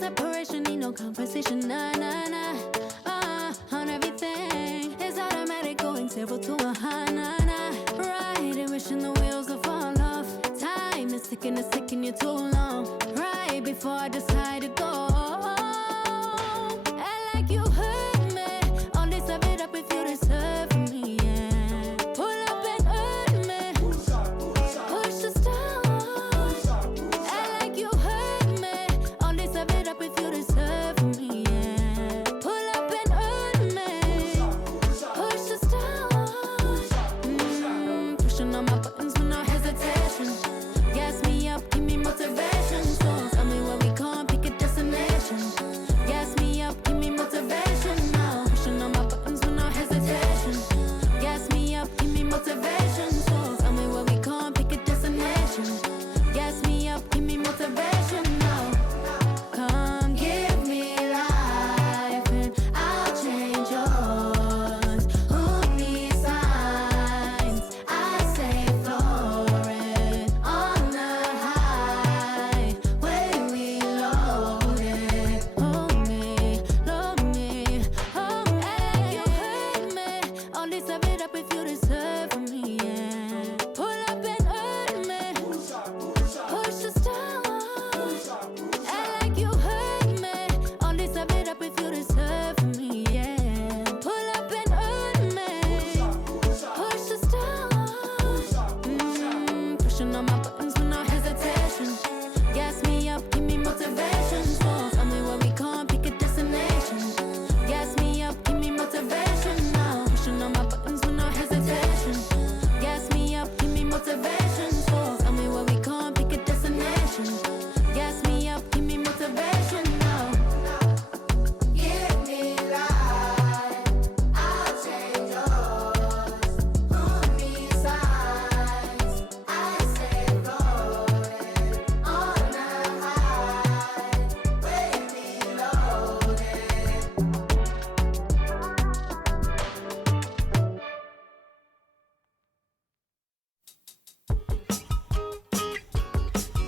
separation, need no conversation. Nah, nah, nah. On everything. It's automatic, going 0 to 100. Nah, nah. Right, and wishing the wheels will fall off. Time is ticking, it's taking you too long. Right before I decide to go. Act like you heard me. Only serve it up if you deserve me, yeah. Pull up and hurt me. Push the start. Act like you heard me. Only serve it up if you deserve me, yeah. Pull up and hurt me. Push the start. Pushing on my buttons with no hesitation. Gas me up, give me motivation. So tell me where we going, pick a destination. Gas me up, give me motivation now. Pushing on my buttons with no hesitation. Gas me up, give me motivation. So tell me where we going, pick a destination. Gas me up, give me motivation now. Come give me life and I'll change yours. Who needs signs? I say floating on the highway we loaded. Hold me, load me, hold me. You hurt me. Only serve it up if you deserve me, yeah. Pull up and hurt me. Push the start. Act like you hurt me. Only serve it up if you deserve me, yeah. Pull up and hurt me. Push the start. Pushing on my buttons with no hesitation. Gas me up, give me motivation. So tell me where we going, pick a destination. Gas me up, give me motivation now. Pushing on my buttons with no hesitation. Gas me up, give me motivation. So tell me where we going, pick a destination. Gas me up, give me motivation now. Give me life, I'll change yours. Who needs signs? I say floating on the highway we loaded.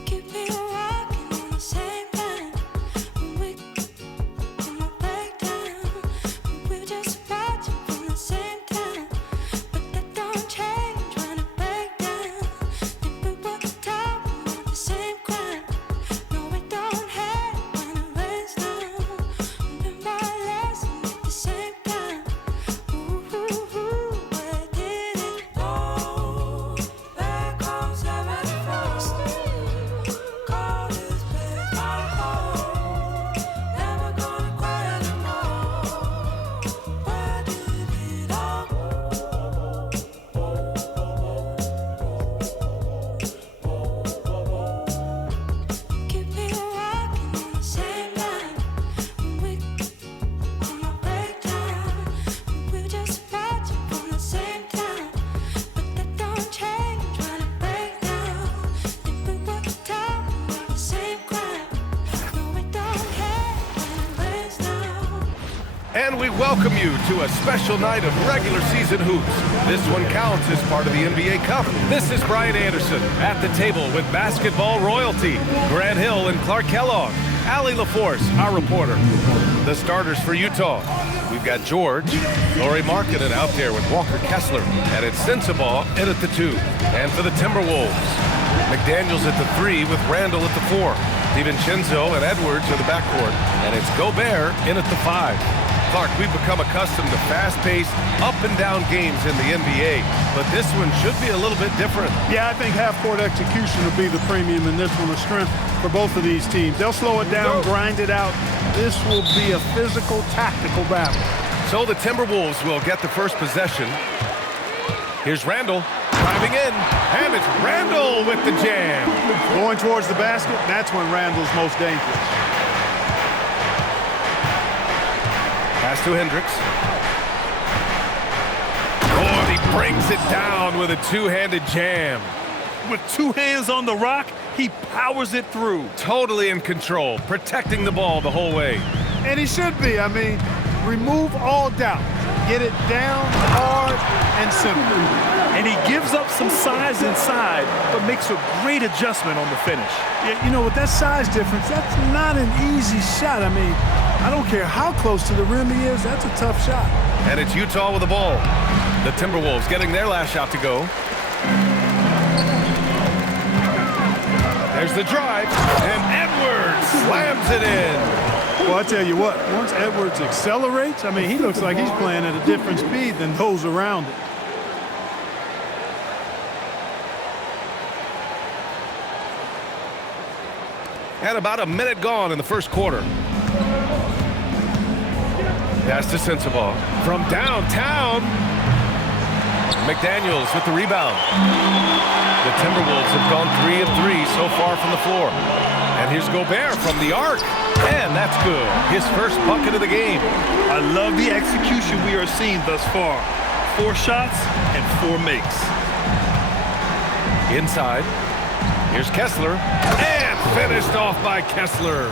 Keep me rocking on the same time. We in my breakdown. We're just watching from the same time. But that don't change when I break down. Think we were talking about the same crime. No, it don't hurt when it rains down. Learn my lesson at the same time. Where did it go? Back home, 74. Call this place my home. Never gonna cry anymore. Where did it all Keep me rocking on the same line. We in my breakdown. We're just watching from the same time. But that don't change when I break down. Think we were talking about the same crime. No, it don't hurt when it rains down. And we welcome you to a special night of regular season hoops. This one counts as part of the NBA Cup. This is Brian Anderson at the table with basketball royalty, Grant Hill and Clark Kellogg, Allie LaForce, our reporter. The starters for Utah, we've got George, Lauri Markkanen out there with Walker Kessler, and it's Sensabaugh in at the 2. And for the Timberwolves, McDaniels at the 3 with Randall at the 4. DiVincenzo and Edwards are the backcourt, and it's Gobert in at the 5. Clark, we've become accustomed to fast-paced, up-and-down games in the NBA, but this one should be a little bit different. Yeah, I think half-court execution will be the premium in this one, a strength for both of these teams. They'll slow it down, grind it out. This will be a physical, tactical battle. So the Timberwolves will get the first possession. Here's Randall driving in, and it's Randall with the jam. Going towards the basket, that's when Randall's most dangerous. Pass to Hendricks. Oh, and he brings it down with a two-handed jam. With two hands on the rock, he powers it through. Totally in control, protecting the ball the whole way. And he should be. I mean, remove all doubt. Get it down, hard, and simple. And he gives up some size inside, but makes a great adjustment on the finish. Yeah, you know, with that size difference, that's not an easy shot. I mean, I don't care how close to the rim he is, that's a tough shot. And it's Utah with the ball. The Timberwolves getting their last shot to go. There's the drive, and Edwards slams it in. Well, I tell you what, once Edwards accelerates, I mean, he looks like he's playing at a different speed than those around him. And about a minute gone in the first quarter. Pass to Sensabaugh. From downtown, McDaniels with the rebound. The Timberwolves have gone 3 of 3 so far from the floor. And here's Gobert from the arc. And that's good. His first bucket of the game. I love the execution we are seeing thus far. 4 shots and 4 makes. Inside. Here's Kessler. And finished off by Kessler.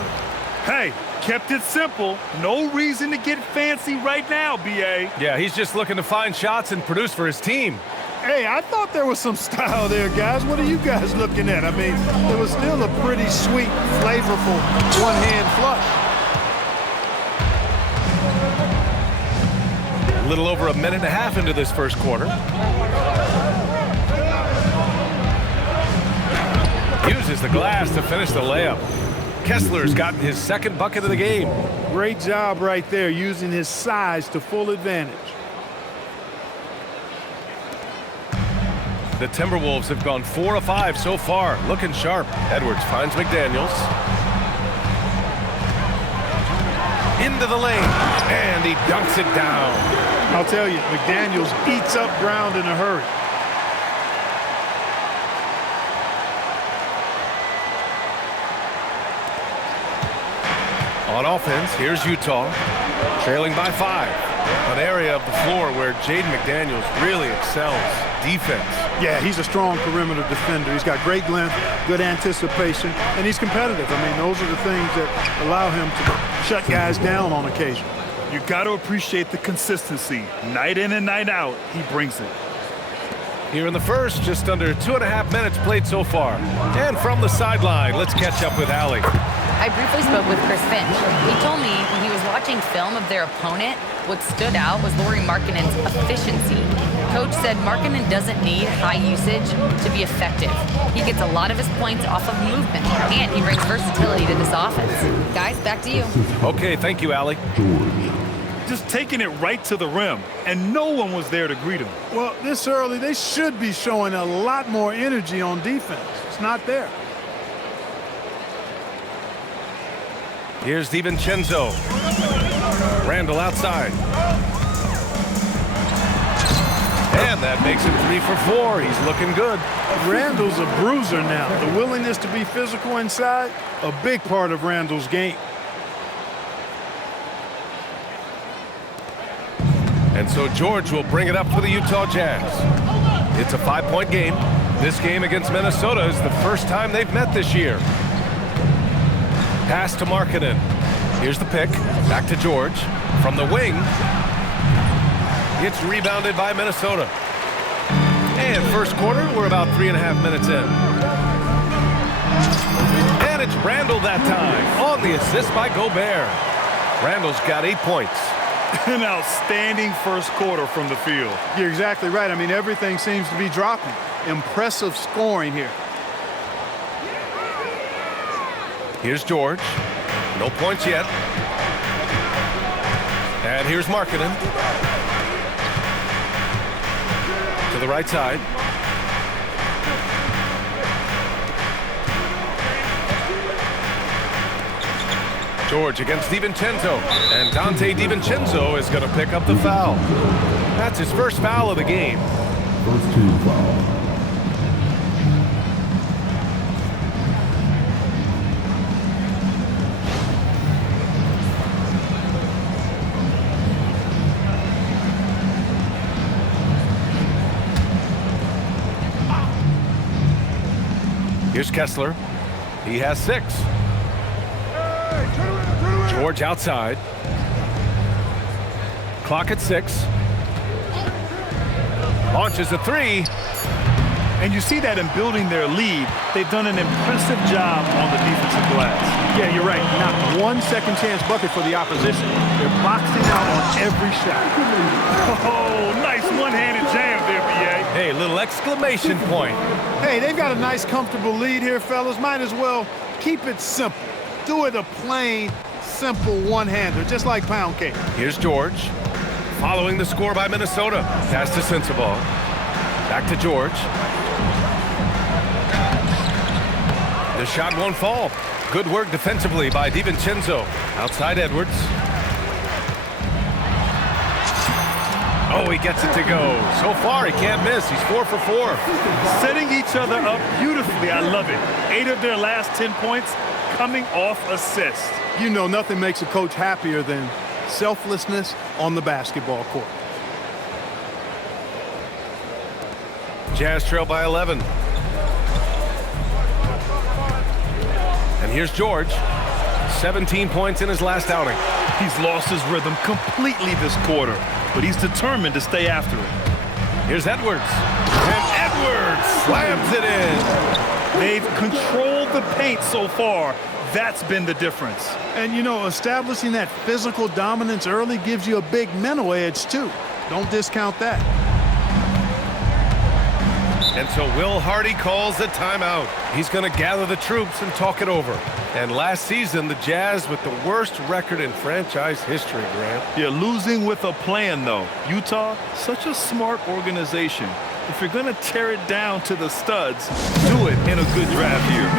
Hey, kept it simple. No reason to get fancy right now, B.A. Yeah, he's just looking to find shots and produce for his team. Hey, I thought there was some style there, guys. What are you guys looking at? I mean, it was still a pretty sweet, flavorful one-hand flush. A little over a minute and a half into this first quarter. Uses the glass to finish the layup. Kessler's gotten his second bucket of the game. Great job right there, using his size to full advantage. The Timberwolves have gone 4 of 5 so far, looking sharp. Edwards finds McDaniels. Into the lane, and he dunks it down. I'll tell you, McDaniels eats up ground in a hurry. On offense, here's Utah, trailing by 5. An area of the floor where Jaden McDaniels really excels. Defense. Yeah, he's a strong perimeter defender. He's got great length, good anticipation, and he's competitive. I mean, those are the things that allow him to shut guys down on occasion. You got to appreciate the consistency. Night in and night out, he brings it. Here in the first, just under 2.5 minutes played so far. And from the sideline, let's catch up with Allie. I briefly spoke with Chris Finch. He told me when he was watching film of their opponent, what stood out was Lauri Markkanen's efficiency. Coach said Markkanen doesn't need high usage to be effective. He gets a lot of his points off of movement, and he brings versatility to this offense. Guys, back to you. Okay, thank you, Allie. Just taking it right to the rim, and no one was there to greet him. Well, this early, they should be showing a lot more energy on defense. It's not there. Here's DiVincenzo. Randall outside. And that makes him 3 for 4. He's looking good. Randall's a bruiser now. The willingness to be physical inside, a big part of Randall's game. And so George will bring it up for the Utah Jazz. It's a 5-point game. This game against Minnesota is the first time they've met this year. Pass to Markkanen. Here's the pick. Back to George. From the wing. It's rebounded by Minnesota. And first quarter, we're about 3.5 minutes in. And it's Randall that time on the assist by Gobert. Randall's got 8 points. An outstanding first quarter from the field. You're exactly right. I mean, everything seems to be dropping. Impressive scoring here. Here's George. No points yet. And here's Markkanen. To the right side. George against DiVincenzo. And Dante DiVincenzo is going to pick up the foul. That's his first foul of the game. First team foul. Here's Kessler. He has 6. George outside. Clock at 6. Launches a three. And you see that in building their lead, they've done an impressive job on the defensive glass. Yeah, you're right. Not one second chance bucket for the opposition. They're boxing out on every shot. Oh, nice one-handed jam there, B.A. Hey, little exclamation point. Hey, they've got a nice, comfortable lead here, fellas. Might as well keep it simple. Do it a plain, simple one-hander, just like pound cake. Here's George. Following the score by Minnesota. Pass to Sensabaugh. Back to George. The shot won't fall. Good work defensively by DiVincenzo. Outside Edwards. Oh, he gets it to go. So far, he can't miss. He's 4 for 4. Setting each other up beautifully. I love it. 8 of their last 10 points coming off assists. You know, nothing makes a coach happier than selflessness on the basketball court. Jazz trail by 11. And here's George. 17 points in his last outing. He's lost his rhythm completely this quarter, but he's determined to stay after it. Here's Edwards. And Edwards slams it in. They've controlled the paint so far. That's been the difference. And, you know, establishing that physical dominance early gives you a big mental edge, too. Don't discount that. And so Will Hardy calls the timeout. He's going to gather the troops and talk it over. And last season, the Jazz with the worst record in franchise history, Grant. Yeah, losing with a plan, though. Utah, such a smart organization. If you're going to tear it down to the studs, do it in a good draft year.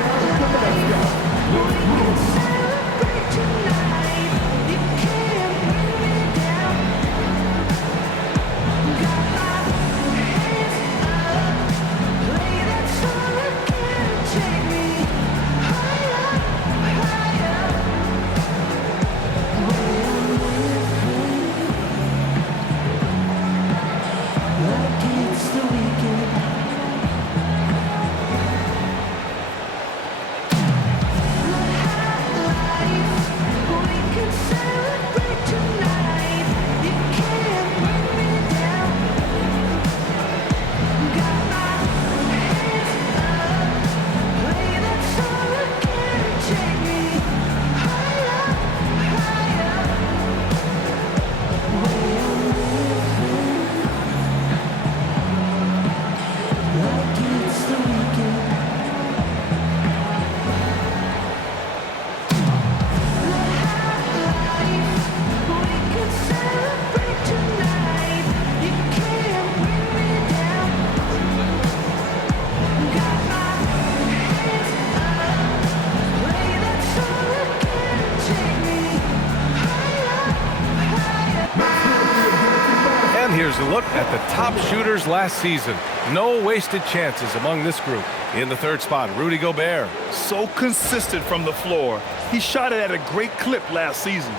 Here's a look at the top shooters last season. No wasted chances among this group. In the third spot, Rudy Gobert. So consistent from the floor. He shot it at a great clip last season.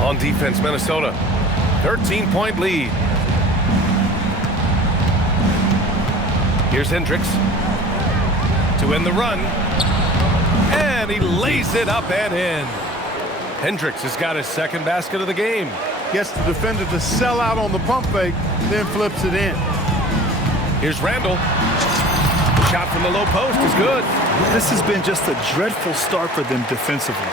On defense, Minnesota. 13-point lead. Here's Hendricks to end the run. And he lays it up and in. Hendricks has got his second basket of the game. Gets the defender to sell out on the pump fake, then flips it in. Here's Randall. Shot from the low post is good. This has been just a dreadful start for them defensively.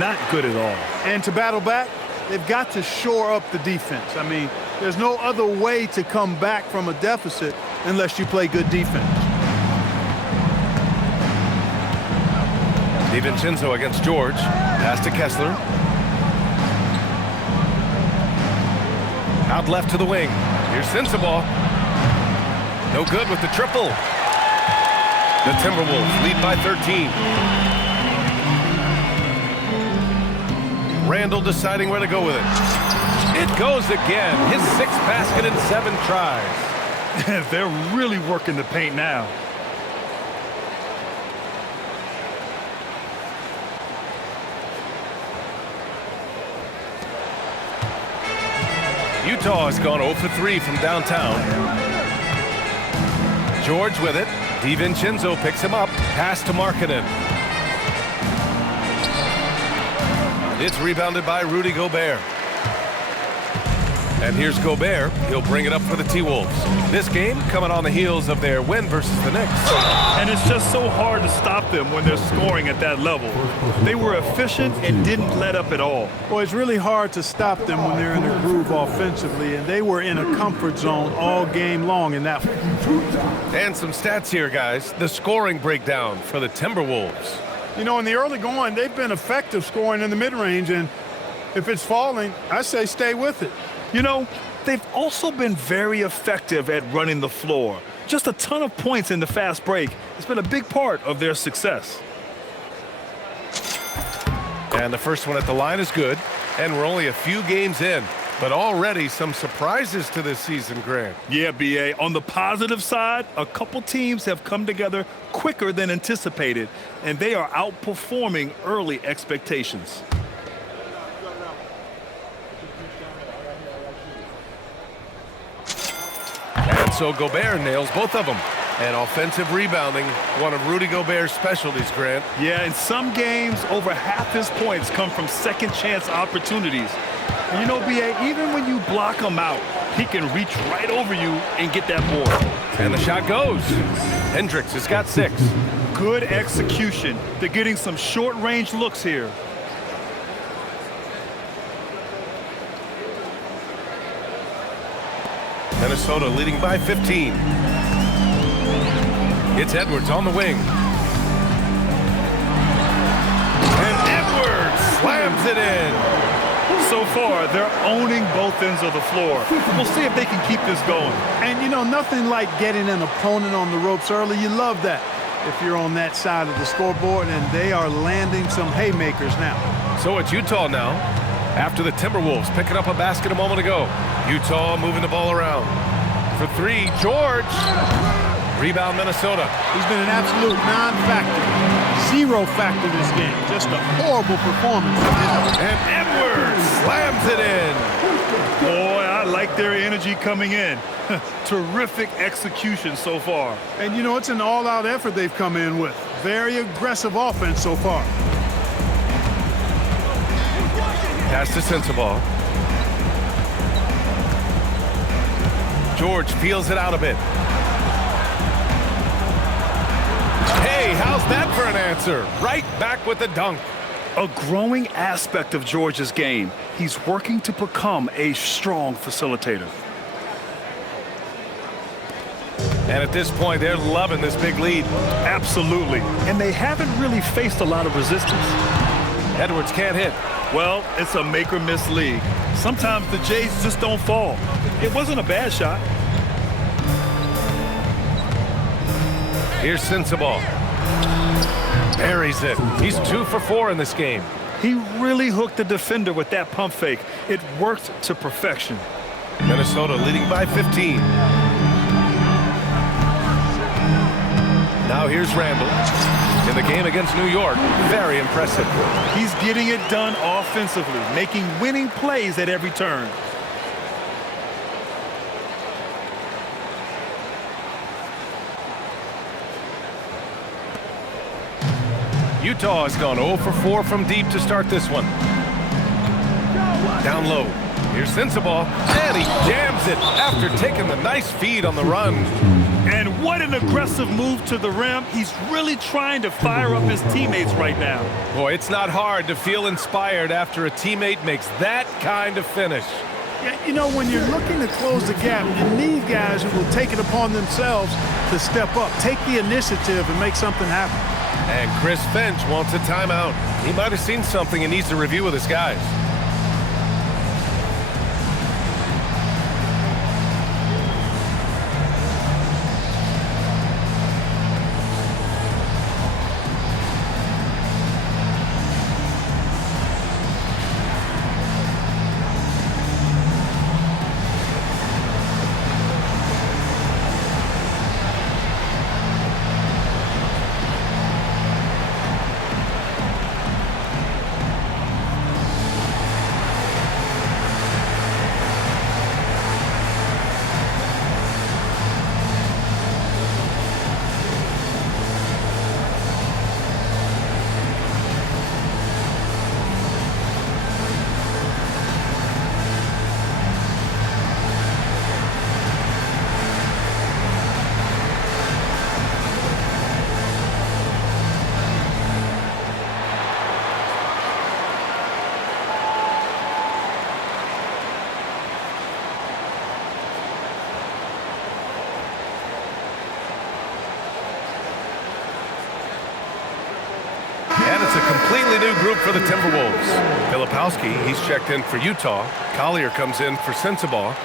Not good at all. And to battle back, they've got to shore up the defense. I mean, there's no other way to come back from a deficit unless you play good defense. DiVincenzo against George. Pass to Kessler. Out left to the wing. Here's Sensabaugh. No good with the triple. The Timberwolves lead by 13. Randall deciding where to go with it. It goes again. His sixth basket in 7 tries. They're really working the paint now. Utah has gone 0 for 3 from downtown. George with it. DiVincenzo picks him up. Pass to Markkanen. It's rebounded by Rudy Gobert. And here's Gobert. He'll bring it up for the T-Wolves. This game coming on the heels of their win versus the Knicks. And it's just so hard to stop them when they're scoring at that level. They were efficient and didn't let up at all. Well, it's really hard to stop them when they're in a groove offensively, and they were in a comfort zone all game long in that one. And some stats here, guys. The scoring breakdown for the Timberwolves. You know, in the early going, they've been effective scoring in the mid-range, and if it's falling, I say stay with it. You know, they've also been very effective at running the floor. Just a ton of points in the fast break. It's been a big part of their success. And the first one at the line is good. And we're only a few games in. But already some surprises to this season, Grant. Yeah, B.A. On the positive side, a couple teams have come together quicker than anticipated. And they are outperforming early expectations. And so Gobert nails both of them. And offensive rebounding, one of Rudy Gobert's specialties, Grant. Yeah, in some games, over half his points come from second-chance opportunities. And you know, B.A., even when you block him out, he can reach right over you and get that board. And the shot goes. Hendricks has got 6. Good execution. They're getting some short-range looks here. Minnesota leading by 15. It's Edwards on the wing. And Edwards slams it in. So far, they're owning both ends of the floor. We'll see if they can keep this going. And, you know, nothing like getting an opponent on the ropes early. You love that if you're on that side of the scoreboard, and they are landing some haymakers now. So it's Utah now. After the Timberwolves picking up a basket a moment ago. Utah moving the ball around. For 3, George. Rebound, Minnesota. He's been an absolute non-factor. 0 factor this game. Just a horrible performance. And Edwards slams it in. Boy, I like their energy coming in. Terrific execution so far. And, you know, it's an all-out effort they've come in with. Very aggressive offense so far. Pass to Sensabaugh. George feels it out a bit. Hey, how's that for an answer? Right back with the dunk. A growing aspect of George's game. He's working to become a strong facilitator. And at this point, they're loving this big lead. Absolutely. And they haven't really faced a lot of resistance. Edwards can't hit. Well, it's a make-or-miss league. Sometimes the Jays just don't fall. It wasn't a bad shot. Here's Sensabaugh. Buries it. He's 2 for 4 in this game. He really hooked the defender with that pump fake. It worked to perfection. Minnesota leading by 15. Now here's Randall. In the game against New York, very impressive. He's getting it done offensively, making winning plays at every turn. Utah has gone 0 for 4 from deep to start this one. Down low. Here's Sensabaugh, and he jams it after taking the nice feed on the run. And what an aggressive move to the rim. He's really trying to fire up his teammates right now. Boy, it's not hard to feel inspired after a teammate makes that kind of finish. Yeah, you know, when you're looking to close the gap, you need guys who will take it upon themselves to step up, take the initiative, and make something happen. And Chris Finch wants a timeout. He might have seen something and needs to review with his guys. It's a completely new group for the Timberwolves. Filipowski, he's checked in for Utah. Collier comes in for Sensabaugh.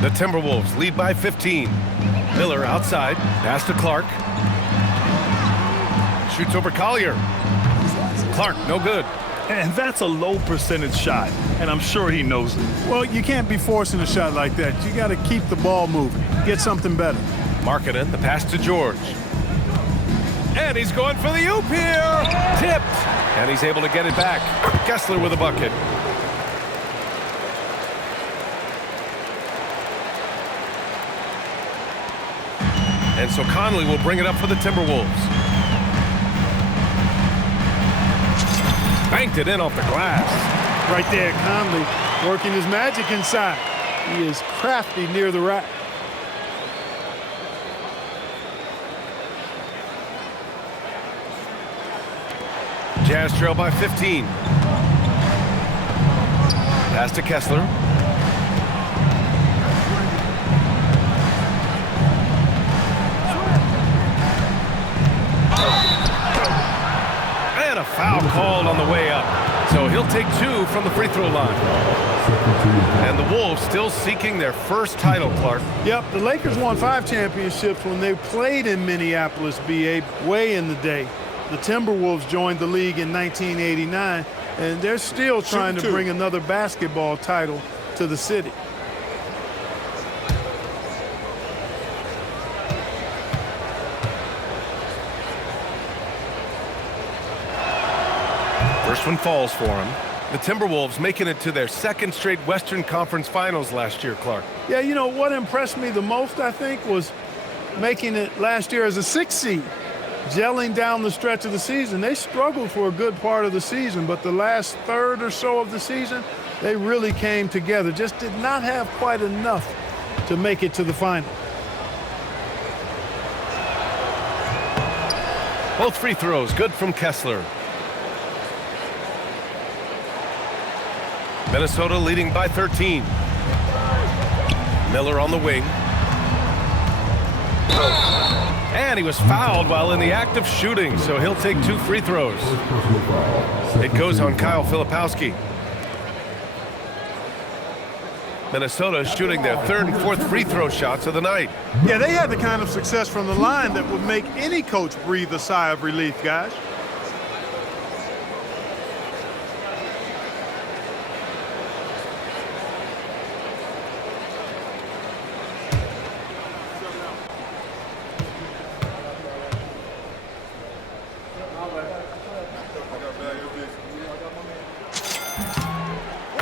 The Timberwolves lead by 15. Miller outside, pass to Clark. Shoots over Collier. Clark, no good. And that's a low percentage shot, and I'm sure he knows it. Well, you can't be forcing a shot like that. You got to keep the ball moving. Get something better. Markkanen, the pass to George. And he's going for the oop here. Tipped. And he's able to get it back. Kessler with a bucket. And so Conley will bring it up for the Timberwolves. Banked it in off the glass. Right there, Conley working his magic inside. He is crafty near the rack. Jazz trail by 15. Pass to Kessler. And a foul called on the way up. So he'll take 2 from the free throw line. And the Wolves still seeking their first title, Clark. Yep, the Lakers won 5 championships when they played in Minneapolis, BA, way in the day. The Timberwolves joined the league in 1989, and they're still trying to bring another basketball title to the city. First one falls for him. The Timberwolves making it to their second straight Western Conference Finals last year, Clark. Yeah, you know, what impressed me the most, I think, was making it last year as a 6th seed. Gelling down the stretch of the season. They struggled for a good part of the season, but the last third or so of the season, they really came together. Just did not have quite enough to make it to the final. Both free throws good from Kessler. Minnesota leading by 13. Miller on the wing. And he was fouled while in the act of shooting, so he'll take 2 free throws. It goes on Kyle Filipowski. Minnesota shooting their 3rd and 4th free throw shots of the night. Yeah, they had the kind of success from the line that would make any coach breathe a sigh of relief, guys.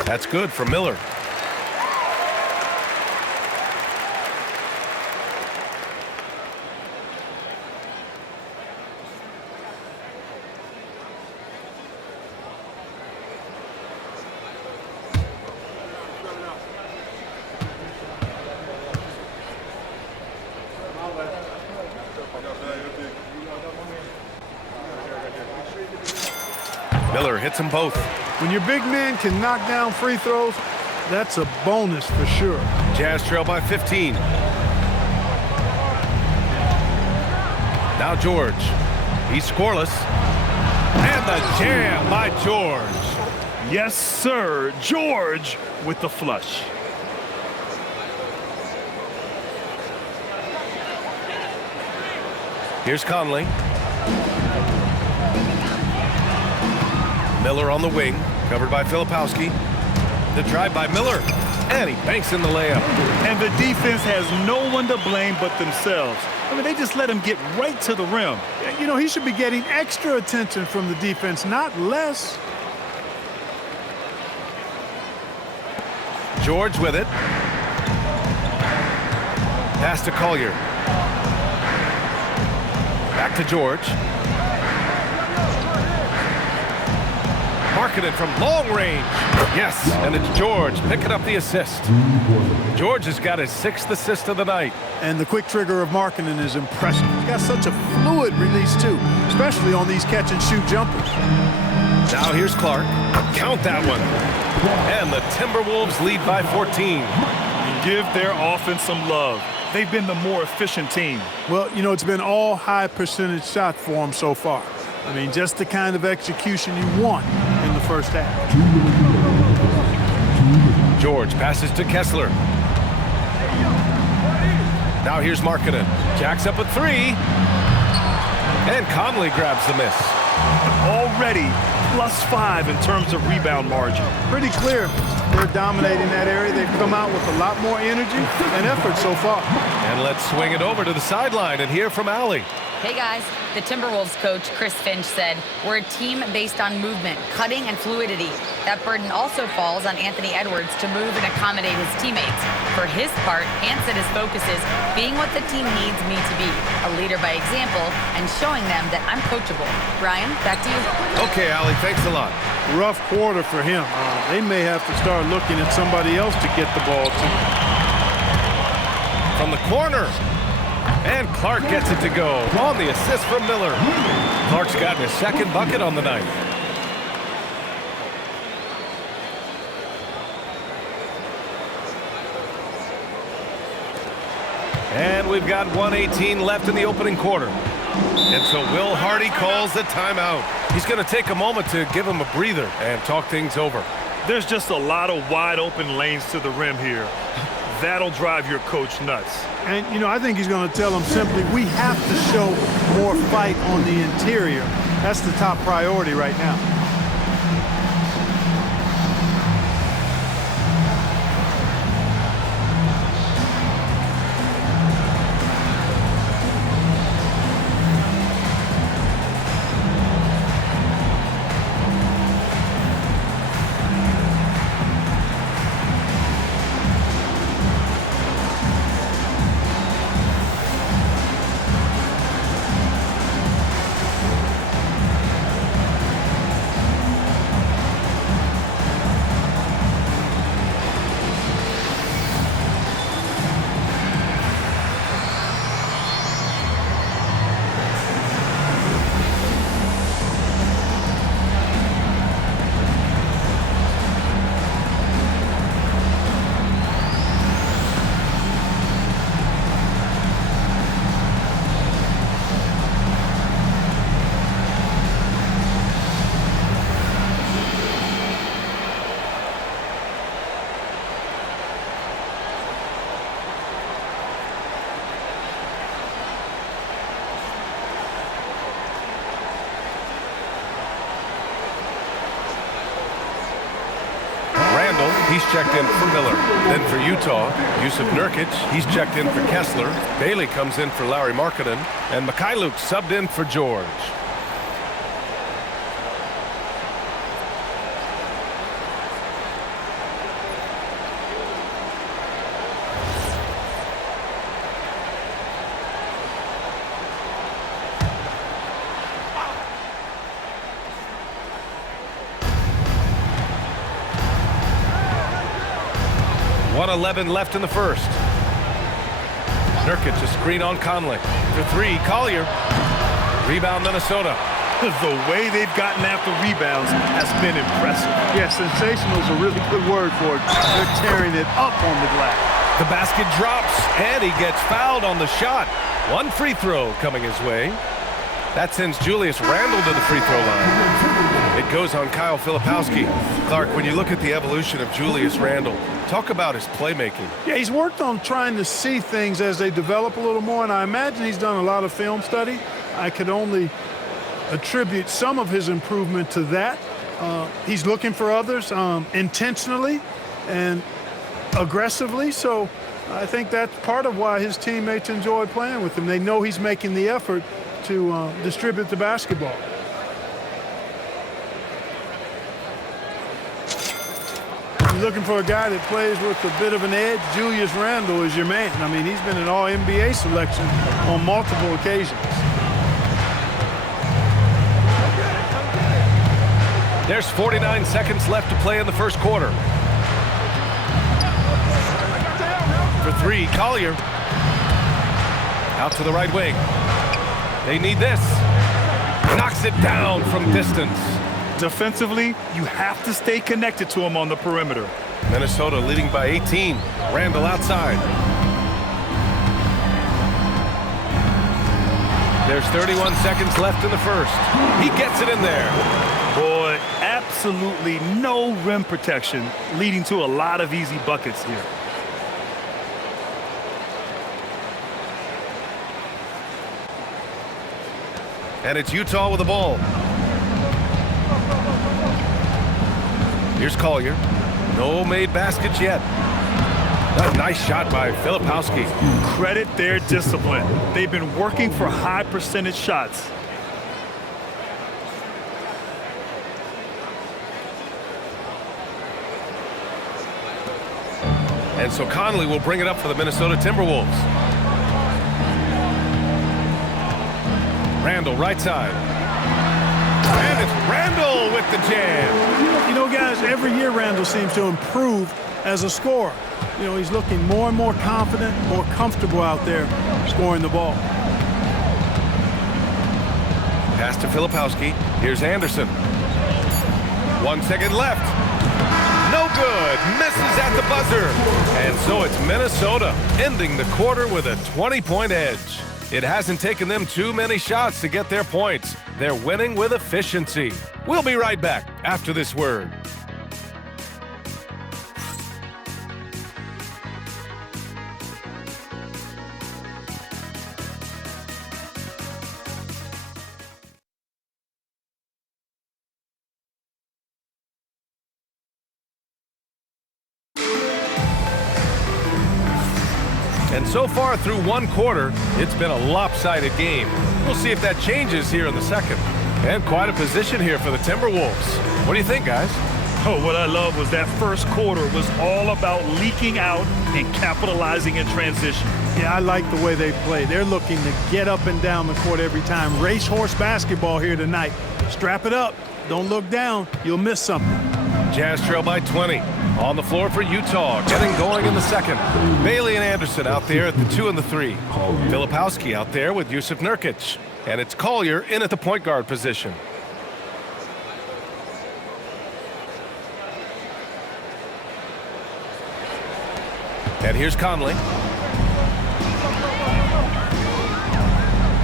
That's good for Miller. Miller hits them both. When your big man can knock down free throws, that's a bonus for sure. Jazz trail by 15. Now George. He's scoreless. And the jam by George. Yes, sir. George with the flush. Here's Conley. Miller on the wing, covered by Filipowski. The drive by Miller, and he banks in the layup. And the defense has no one to blame but themselves. I mean, they just let him get right to the rim. You know, he should be getting extra attention from the defense, not less. George with it. Pass to Collier. Back to George. Markkanen from long range. Yes, and it's George picking up the assist. George has got his 6th assist of the night. And the quick trigger of Markkanen is impressive. He's got such a fluid release, too, especially on these catch-and-shoot jumpers. Now here's Clark. Count that one. And the Timberwolves lead by 14. Give their offense some love. They've been the more efficient team. Well, you know, it's been all high-percentage shots for them so far. I mean, just the kind of execution you want in the first half. George passes to Kessler. Now here's Markkanen. Jacks up a 3. And Conley grabs the miss. Already +5 in terms of rebound margin. Pretty clear they're dominating that area. They've come out with a lot more energy and effort so far. And let's swing it over to the sideline and hear from Allie. Hey guys, the Timberwolves coach, Chris Finch, said, "We're a team based on movement, cutting, and fluidity. That burden also falls on Anthony Edwards to move and accommodate his teammates. For his part, Ant said his focus is being what the team needs me to be, a leader by example, and showing them that I'm coachable." Brian, back to you. Okay, Allie, thanks a lot. Rough quarter for him. They may have to start looking at somebody else to get the ball to. From the corner. And Clark gets it to go on the assist from Miller. Clark's gotten his 2nd bucket on the night. And we've got 1:18 left in the opening quarter. And so Will Hardy calls the timeout. He's going to take a moment to give him a breather and talk things over. There's just a lot of wide open lanes to the rim here. That'll drive your coach nuts. And, you know, I think he's going to tell them simply, we have to show more fight on the interior. That's the top priority right now. He's checked in for Miller. Then for Utah, Yusuf Nurkic. He's checked in for Kessler. Bailey comes in for Larry Markkanen. And Mikhailuk subbed in for George. .11 left in the first. Nurkic, a screen on Conley. For 3, Collier. Rebound, Minnesota. The way they've gotten after rebounds has been impressive. Yeah, sensational is a really good word for it. They're tearing it up on the glass. The basket drops, and he gets fouled on the shot. 1 free throw coming his way. That sends Julius Randle to the free throw line. It goes on Kyle Filipowski. Clark, when you look at the evolution of Julius Randle, talk about his playmaking. Yeah, he's worked on trying to see things as they develop a little more, and I imagine he's done a lot of film study. I could only attribute some of his improvement to that. He's looking for others intentionally and aggressively, so I think that's part of why his teammates enjoy playing with him. They know he's making the effort to distribute the basketball. You're looking for a guy that plays with a bit of an edge. Julius Randle is your man. I mean, he's been an All-NBA selection on multiple occasions. There's 49 seconds left to play in the first quarter. For three, Collier. Out to the right wing. They need this. Knocks it down from distance. Defensively, you have to stay connected to him on the perimeter. Minnesota leading by 18. Randall outside. There's 31 seconds left in the first. He gets it in there. Boy, absolutely no rim protection, leading to a lot of easy buckets here. And it's Utah with the ball. Here's Collier. No made baskets yet. A nice shot by Filipowski. Credit their discipline. They've been working for high percentage shots. And so Conley will bring it up for the Minnesota Timberwolves. Randall right side. And it's Randall with the jam. You know, guys, every year Randall seems to improve as a scorer. You know, he's looking more and more confident, more comfortable out there scoring the ball. Pass to Filipowski. Here's Anderson. 1 second left. No good. Misses at the buzzer. And so it's Minnesota ending the quarter with a 20-point edge. It hasn't taken them too many shots to get their points. They're winning with efficiency. We'll be right back after this word. And so far through one quarter, it's been a lopsided game. We'll see if that changes here in the second. And quite a position here for the Timberwolves. What do you think, guys? Oh, what I love was that first quarter was all about leaking out and capitalizing in transition. Yeah, I like the way they play. They're looking to get up and down the court every time. Racehorse basketball here tonight. Strap it up. Don't look down. You'll miss something. Jazz trail by 20. On the floor for Utah, getting going in the second. Bailey and Anderson out there at the 2 and the 3. Filipowski out there with Yusuf Nurkic. And it's Collier in at the point guard position. And here's Conley.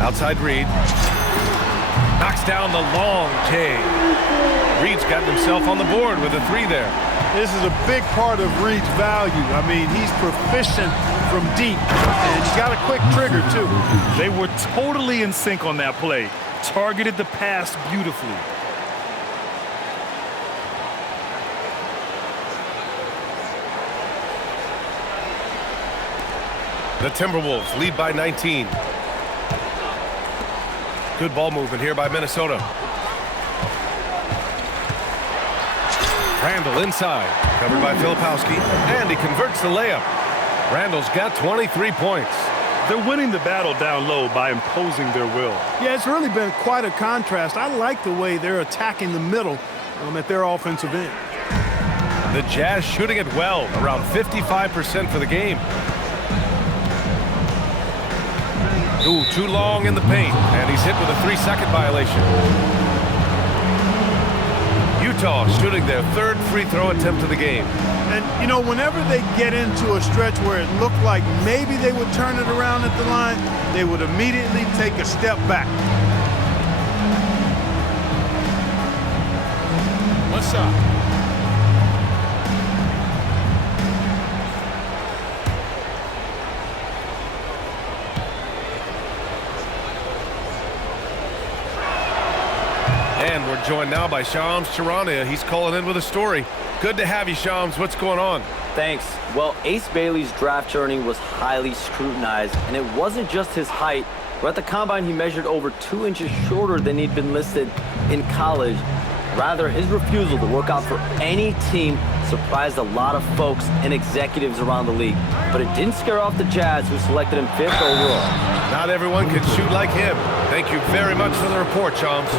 Outside Reed. Knocks down the long J. Reed's gotten himself on the board with a 3 there. This is a big part of Reed's value. I mean, he's proficient from deep, and he's got a quick trigger, too. They were totally in sync on that play. Targeted the pass beautifully. The Timberwolves lead by 19. Good ball movement here by Minnesota. Randall inside, covered by Filipowski, and he converts the layup. Randall's got 23 points. They're winning the battle down low by imposing their will. Yeah, it's really been quite a contrast. I like the way they're attacking the middle at their offensive end. The Jazz shooting it well, around 55% for the game. Ooh, too long in the paint, and he's hit with a 3-second violation. Utah shooting their third free throw attempt of the game. And, you know, whenever they get into a stretch where it looked like maybe they would turn it around at the line, they would immediately take a step back. What's up? And we're joined now by Shams Charania. He's calling in with a story. Good to have you, Shams. What's going on? Thanks. Well, Ace Bailey's draft journey was highly scrutinized, and it wasn't just his height. But at the combine, he measured over 2 inches shorter than he'd been listed in college. Rather, his refusal to work out for any team surprised a lot of folks and executives around the league. But it didn't scare off the Jazz, who selected him 5th overall. Not everyone can shoot like him. Thank you very much for the report, Chomps.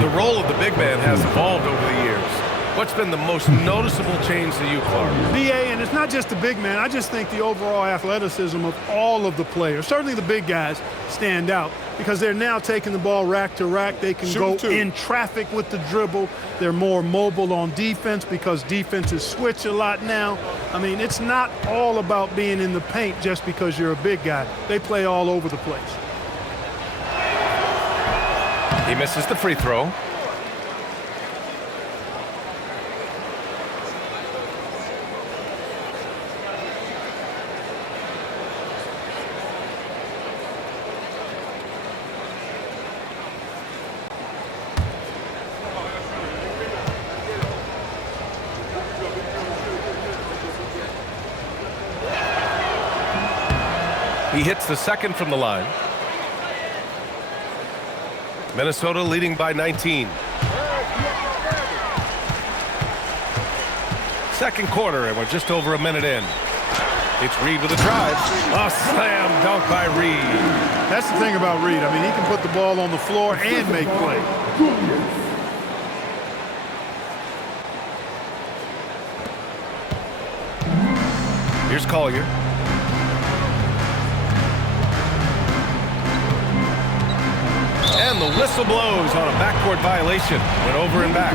The role of the big man has evolved over the years. What's been the most noticeable change to you, Clark? BA, and it's not just the big man. I just think the overall athleticism of all of the players, certainly the big guys, stand out because they're now taking the ball rack to rack. They can go in traffic with the dribble. They're more mobile on defense because defenses switch a lot now. I mean, it's not all about being in the paint just because you're a big guy. They play all over the place. He misses the free throw. He hits the second from the line. Minnesota leading by 19. Second quarter, and we're just over a minute in. It's Reed with a drive. A slam dunk by Reed. That's the thing about Reed. I mean, he can put the ball on the floor and make plays. Here's Collier. And the whistle blows on a backcourt violation. Went over and back.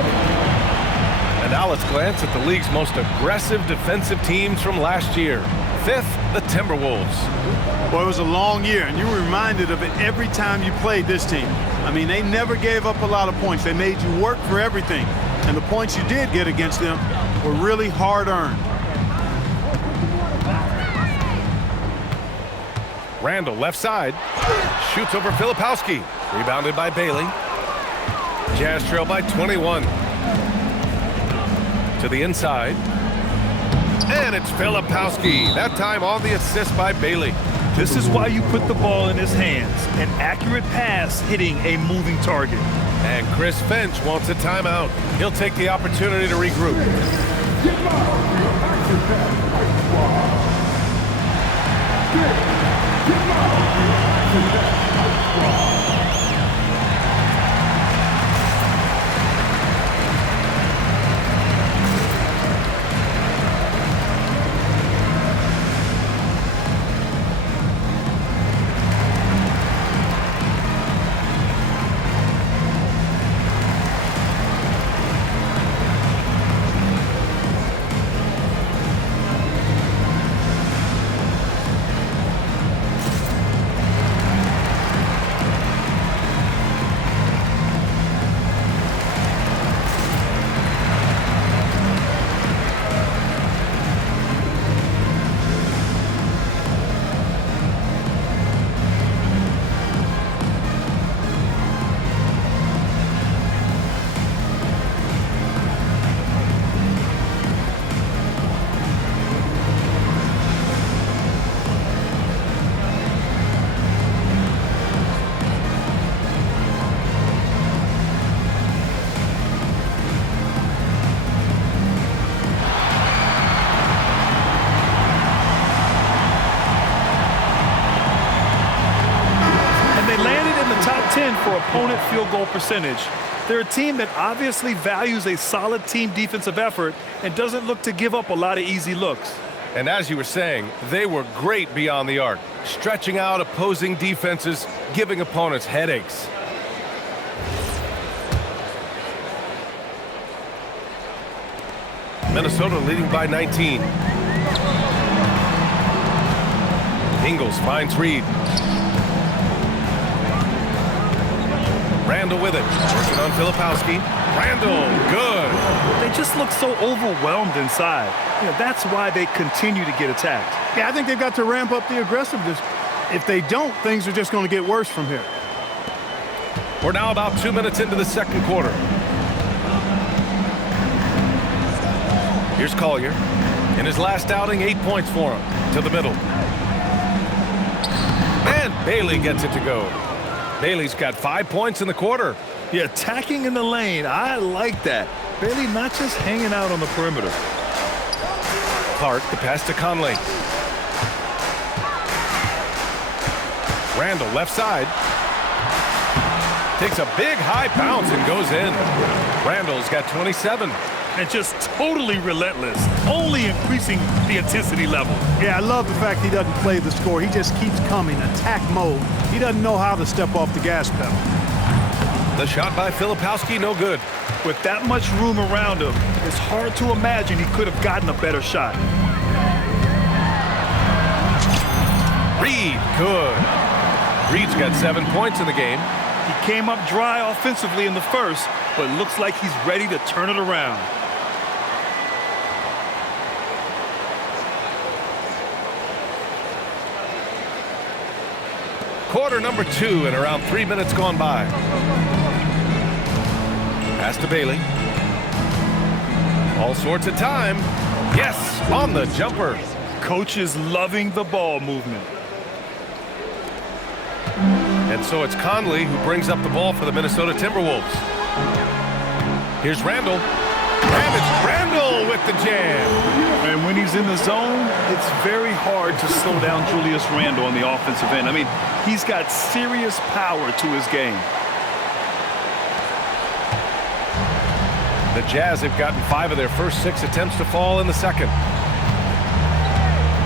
And now let's glance at the league's most aggressive defensive teams from last year. 5th, the Timberwolves. Boy, it was a long year, and you were reminded of it every time you played this team. I mean, they never gave up a lot of points. They made you work for everything. And the points you did get against them were really hard-earned. Randall, left side. Shoots over Filipowski. Rebounded by Bailey. Jazz trail by 21. To the inside. And it's Filipowski. That time on the assist by Bailey. This is why you put the ball in his hands. An accurate pass hitting a moving target. And Chris Finch wants a timeout. He'll take the opportunity to regroup. For opponent field goal percentage. They're a team that obviously values a solid team defensive effort and doesn't look to give up a lot of easy looks. And as you were saying, they were great beyond the arc, stretching out opposing defenses, giving opponents headaches. Minnesota leading by 19. Ingles finds Reed. Randall with it, working on Filipowski. Randall, good. They just look so overwhelmed inside. You know, that's why they continue to get attacked. Yeah, I think they've got to ramp up the aggressiveness. If they don't, things are just going to get worse from here. We're now about 2 minutes into the second quarter. Here's Collier. In his last outing, 8 points for him. To the middle. And Bailey gets it to go. Bailey's got 5 points in the quarter. Yeah, attacking in the lane. I like that. Bailey not just hanging out on the perimeter. Clark, the pass to Conley. Randall, left side. Takes a big high bounce and goes in. Randall's got 27. And just totally relentless, only increasing the intensity level. Yeah, I love the fact he doesn't play the score. He just keeps coming, attack mode. He doesn't know how to step off the gas pedal. The shot by Filipowski, no good. With that much room around him, it's hard to imagine he could have gotten a better shot. Reed, good. Reed's got 7 points in the game. He came up dry offensively in the first, but looks like he's ready to turn it around. Quarter number 2 and around 3 minutes gone by. Pass to Bailey. All sorts of time. Yes, on the jumper. Coach is loving the ball movement. And so it's Conley who brings up the ball for the Minnesota Timberwolves. Here's Randall. And it's Randall with the jam. And when he's in the zone, it's very hard to slow down Julius Randle on the offensive end. I mean, he's got serious power to his game. The Jazz have gotten 5 of their first 6 attempts to fall in the second.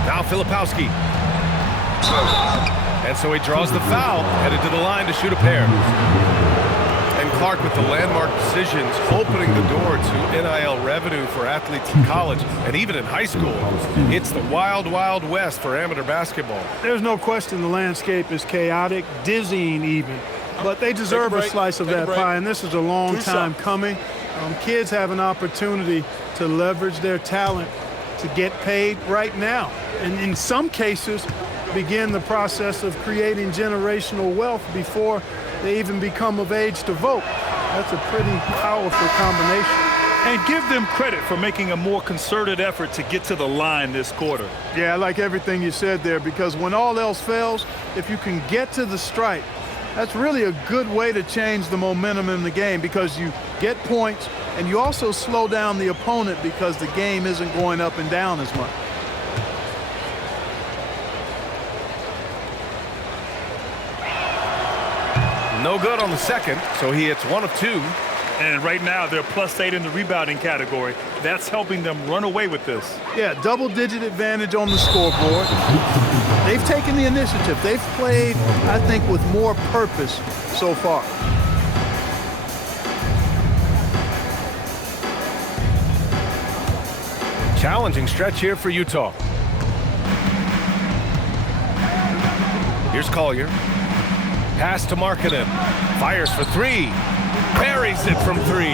Now Filipowski. And so he draws the foul, headed to the line to shoot a pair. And Clark with the landmark decisions, opening the door to NIL revenue for athletes in college and even in high school. It's the wild, wild west for amateur basketball. There's no question the landscape is chaotic, dizzying even. But they deserve a slice of that pie, and this is a long time coming. Kids have an opportunity to leverage their talent to get paid right now. And in some cases, begin the process of creating generational wealth before they even become of age to vote. That's a pretty powerful combination. And give them credit for making a more concerted effort to get to the line this quarter. Yeah, I like everything you said there, because when all else fails, if you can get to the stripe, that's really a good way to change the momentum in the game, because you get points and you also slow down the opponent because the game isn't going up and down as much. No good on the second, so he hits 1 of 2. And right now, they're +8 in the rebounding category. That's helping them run away with this. Yeah, double-digit advantage on the scoreboard. They've taken the initiative. They've played, I think, with more purpose so far. Challenging stretch here for Utah. Here's Collier. Pass to Markkanen. Fires for 3. Buries it from 3.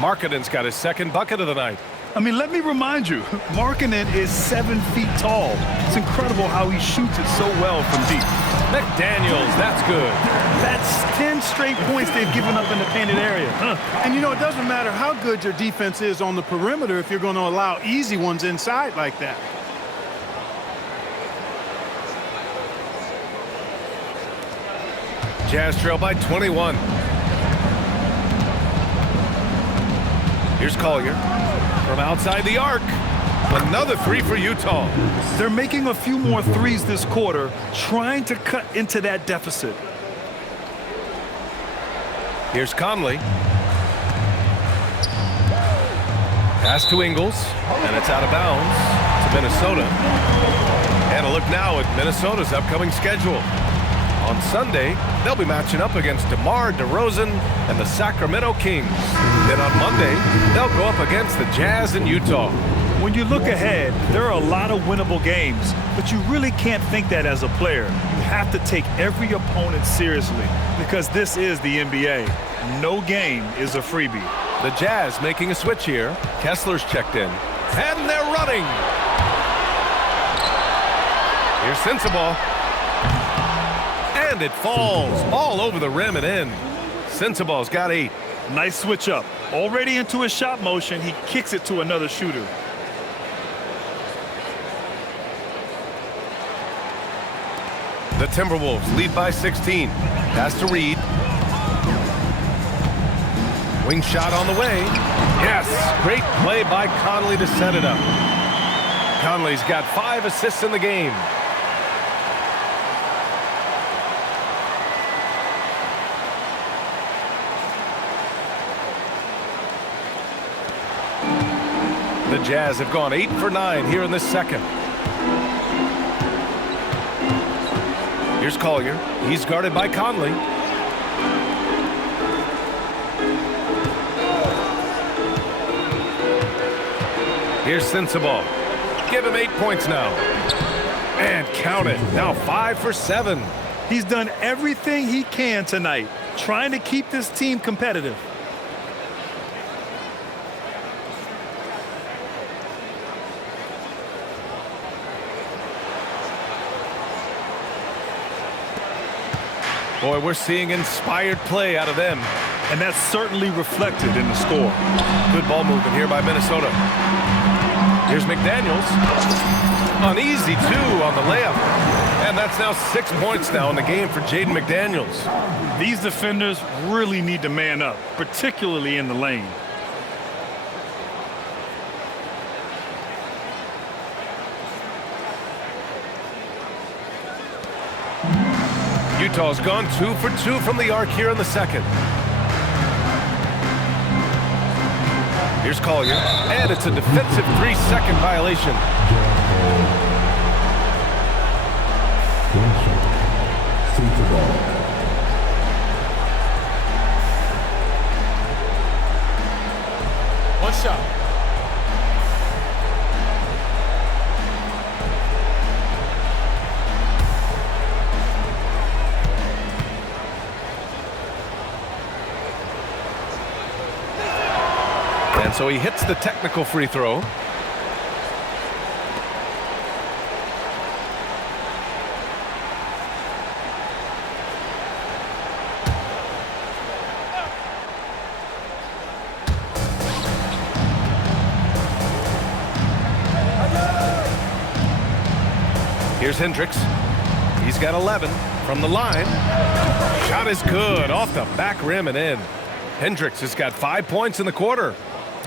Markkanen's got his second bucket of the night. I mean, let me remind you, Markkanen is 7 feet tall. It's incredible how he shoots it so well from deep. McDaniels, that's good. That's 10 straight points they've given up in the painted area. And you know, it doesn't matter how good your defense is on the perimeter if you're going to allow easy ones inside like that. Jazz trail by 21. Here's Collier from outside the arc. Another 3 for Utah. They're making a few more threes this quarter, trying to cut into that deficit. Here's Conley. Pass to Ingles, and it's out of bounds to Minnesota. And a look now at Minnesota's upcoming schedule. On Sunday, they'll be matching up against DeMar DeRozan and the Sacramento Kings. Then on Monday, they'll go up against the Jazz in Utah. When you look ahead, there are a lot of winnable games, but you really can't think that as a player. You have to take every opponent seriously, because this is the NBA. No game is a freebie. The Jazz making a switch here. Kessler's checked in, and they're running. Here's Sensabaugh. And it falls all over the rim and in. Sensabaugh's got 8. Nice switch up. Already into his shot motion, he kicks it to another shooter. The Timberwolves lead by 16. Pass to Reed. Wing shot on the way. Yes, great play by Conley to set it up. Conley's got 5 assists in the game. The Jazz have gone 8 for 9 here in the second. Here's Collier. He's guarded by Conley. Here's Sensabaugh. Give him 8 points now. And count it. Now 5 for 7. He's done everything he can tonight, trying to keep this team competitive. Boy, we're seeing inspired play out of them. And that's certainly reflected in the score. Good ball movement here by Minnesota. Here's McDaniels. An easy 2 on the layup. And that's now 6 points now in the game for Jaden McDaniels. These defenders really need to man up, particularly in the lane. Utah's gone 2 for 2 from the arc here in the second. Here's Collier, and it's a defensive 3-second violation. Sensabaugh. One shot. And so he hits the technical free throw. Here's Hendricks. He's got 11 from the line. Shot is good off the back rim and in. Hendricks has got 5 points in the quarter.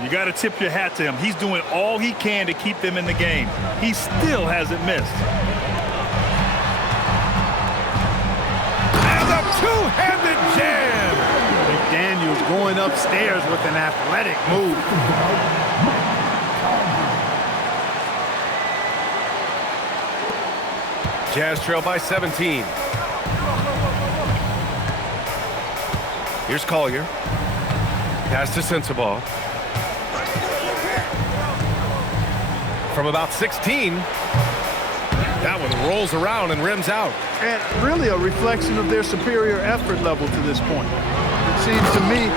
You got to tip your hat to him. He's doing all he can to keep them in the game. He still hasn't missed. And a two-handed jam. McDaniels going upstairs with an athletic move. Jazz trail by 17. Here's Collier. Pass to Sensabaugh. From about 16. That one rolls around and rims out. And really a reflection of their superior effort level to this point. It seems to me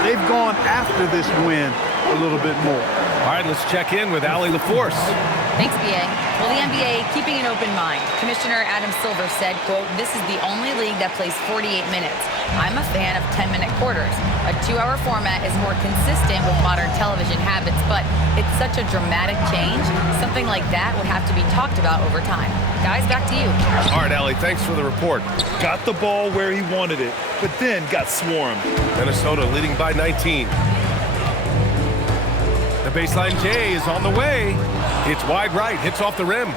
they've gone after this win a little bit more. All right, let's check in with Allie LaForce. Thanks, BA. Well, the NBA keeping an open mind. Commissioner Adam Silver said, quote, "This is the only league that plays 48 minutes. I'm a fan of 10-minute quarters. A 2-hour format is more consistent with modern television habits, but it's such a dramatic change. Something like that would have to be talked about over time." Guys, back to you. All right, Allie, thanks for the report. Got the ball where he wanted it, but then got swarmed. Minnesota leading by 19. The baseline J is on the way. It's wide right, hits off the rim.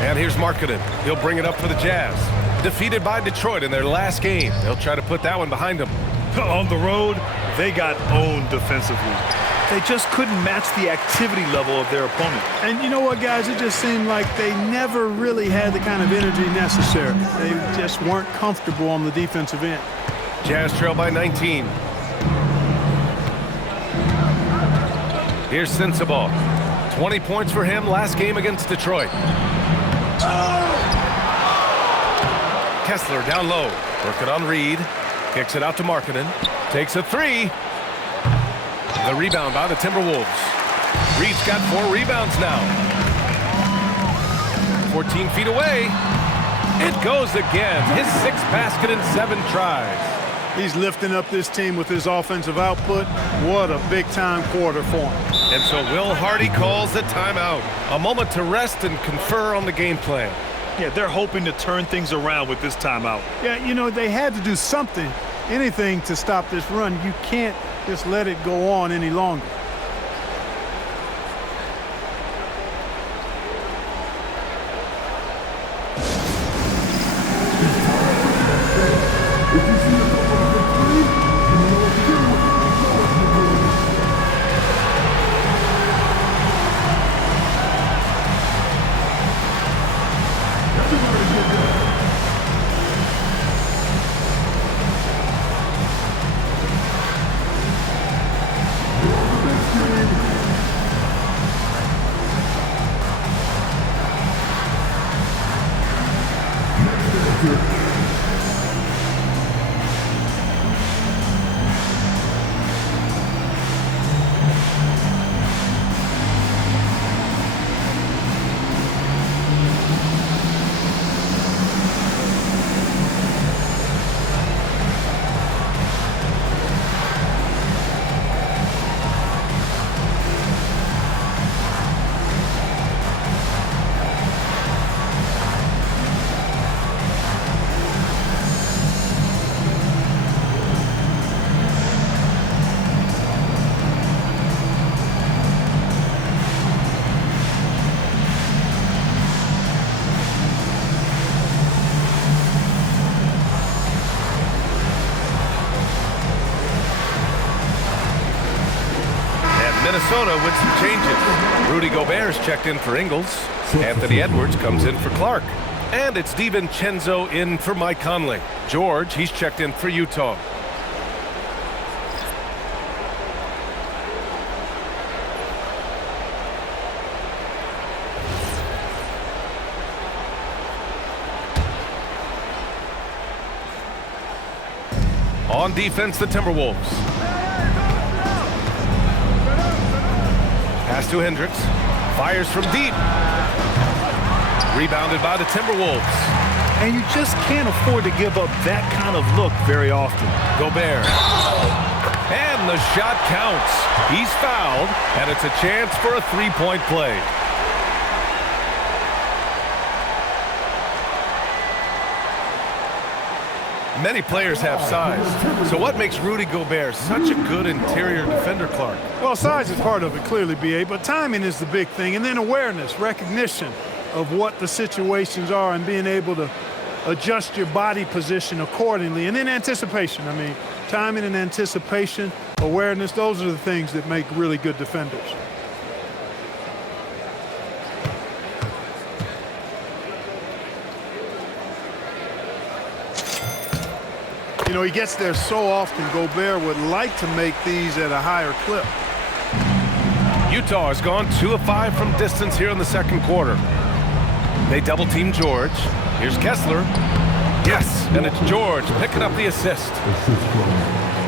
And here's Markkanen. He'll bring it up for the Jazz. Defeated by Detroit in their last game. They'll try to put that one behind them. On the road, they got owned defensively. They just couldn't match the activity level of their opponent. And you know what, guys? It just seemed like they never really had the kind of energy necessary. They just weren't comfortable on the defensive end. Jazz trail by 19. Here's Sensabaugh. 20 points for him last game against Detroit. Kessler down low. Working on Reed. Kicks it out to Markkanen. Takes a 3. The rebound by the Timberwolves. Reed's got 4 rebounds now. 14 feet away. It goes again. His 6th basket in 7 tries. He's lifting up this team with his offensive output. What a big-time quarter for him. And so Will Hardy calls the timeout. A moment to rest and confer on the game plan. Yeah, they're hoping to turn things around with this timeout. Yeah, you know, they had to do something anything to stop this run. You can't just let it go on any longer. Minnesota with some changes. Rudy Gobert's checked in for Ingles. Anthony Edwards comes in for Clark. And it's DiVincenzo in for Mike Conley. George, he's checked in for Utah. On defense, the Timberwolves. Pass to Hendricks. Fires from deep. Rebounded by the Timberwolves. And you just can't afford to give up that kind of look very often. Gobert. And the shot counts. He's fouled, and it's a chance for a three-point play. Many players have size. So what makes Rudy Gobert such a good interior defender, Clark? Well, size is part of it, clearly, B.A., but timing is the big thing. And then awareness, recognition of what the situations are and being able to adjust your body position accordingly. And then anticipation. I mean, timing and anticipation, awareness, those are the things that make really good defenders. You know, he gets there so often. Gobert would like to make these at a higher clip. Utah has gone 2 of 5 from distance here in the second quarter. They double-team George. Here's Kessler. Yes, and it's George picking up the assist.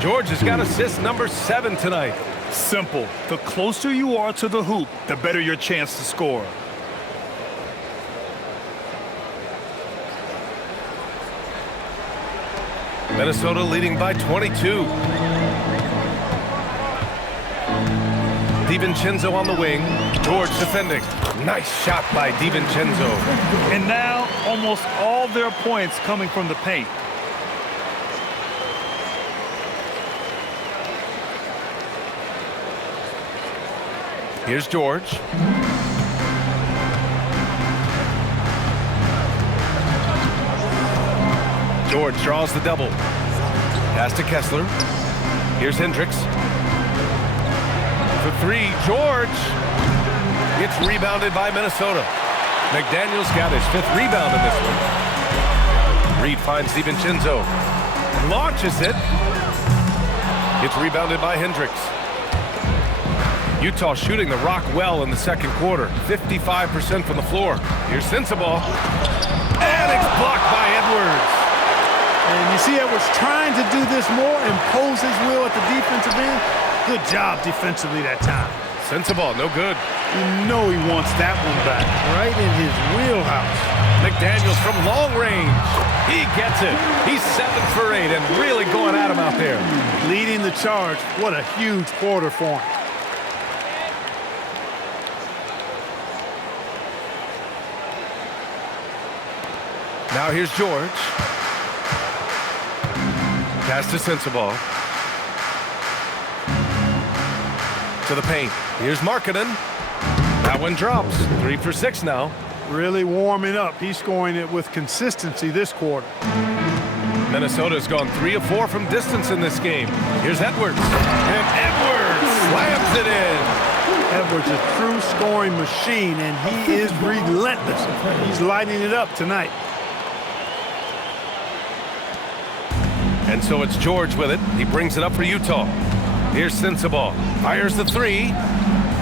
George has got assist number 7 tonight. Simple. The closer you are to the hoop, the better your chance to score. Minnesota leading by 22. DiVincenzo on the wing. George defending. Nice shot by DiVincenzo. And now almost all their points coming from the paint. Here's George. George draws the double. Pass to Kessler. Here's Hendricks. For 3, George. It's rebounded by Minnesota. McDaniel's got his 5th rebound in this one. Reed finds DiVincenzo. Launches it. It's rebounded by Hendricks. Utah shooting the rock well in the second quarter. 55% from the floor. Here's Sensabaugh. And it's blocked by Edwards. And you see Edwards trying to do this more, impose his will at the defensive end. Good job defensively that time. Sensabaugh, no good. You know he wants that one back, right in his wheelhouse. McDaniels from long range. He gets it. He's 7 for 8 and really going at him out there. Leading the charge. What a huge quarter for him. Now here's George. Pass to Sensabaugh. To the paint. Here's Markkanen. That one drops. 3 for 6 now. Really warming up. He's scoring it with consistency this quarter. Minnesota's gone 3 of 4 from distance in this game. Here's Edwards. And Edwards slams it in. Edwards a true scoring machine, and he is relentless. He's lighting it up tonight. And so it's George with it. He brings it up for Utah. Here's Sensabaugh. Fires the 3.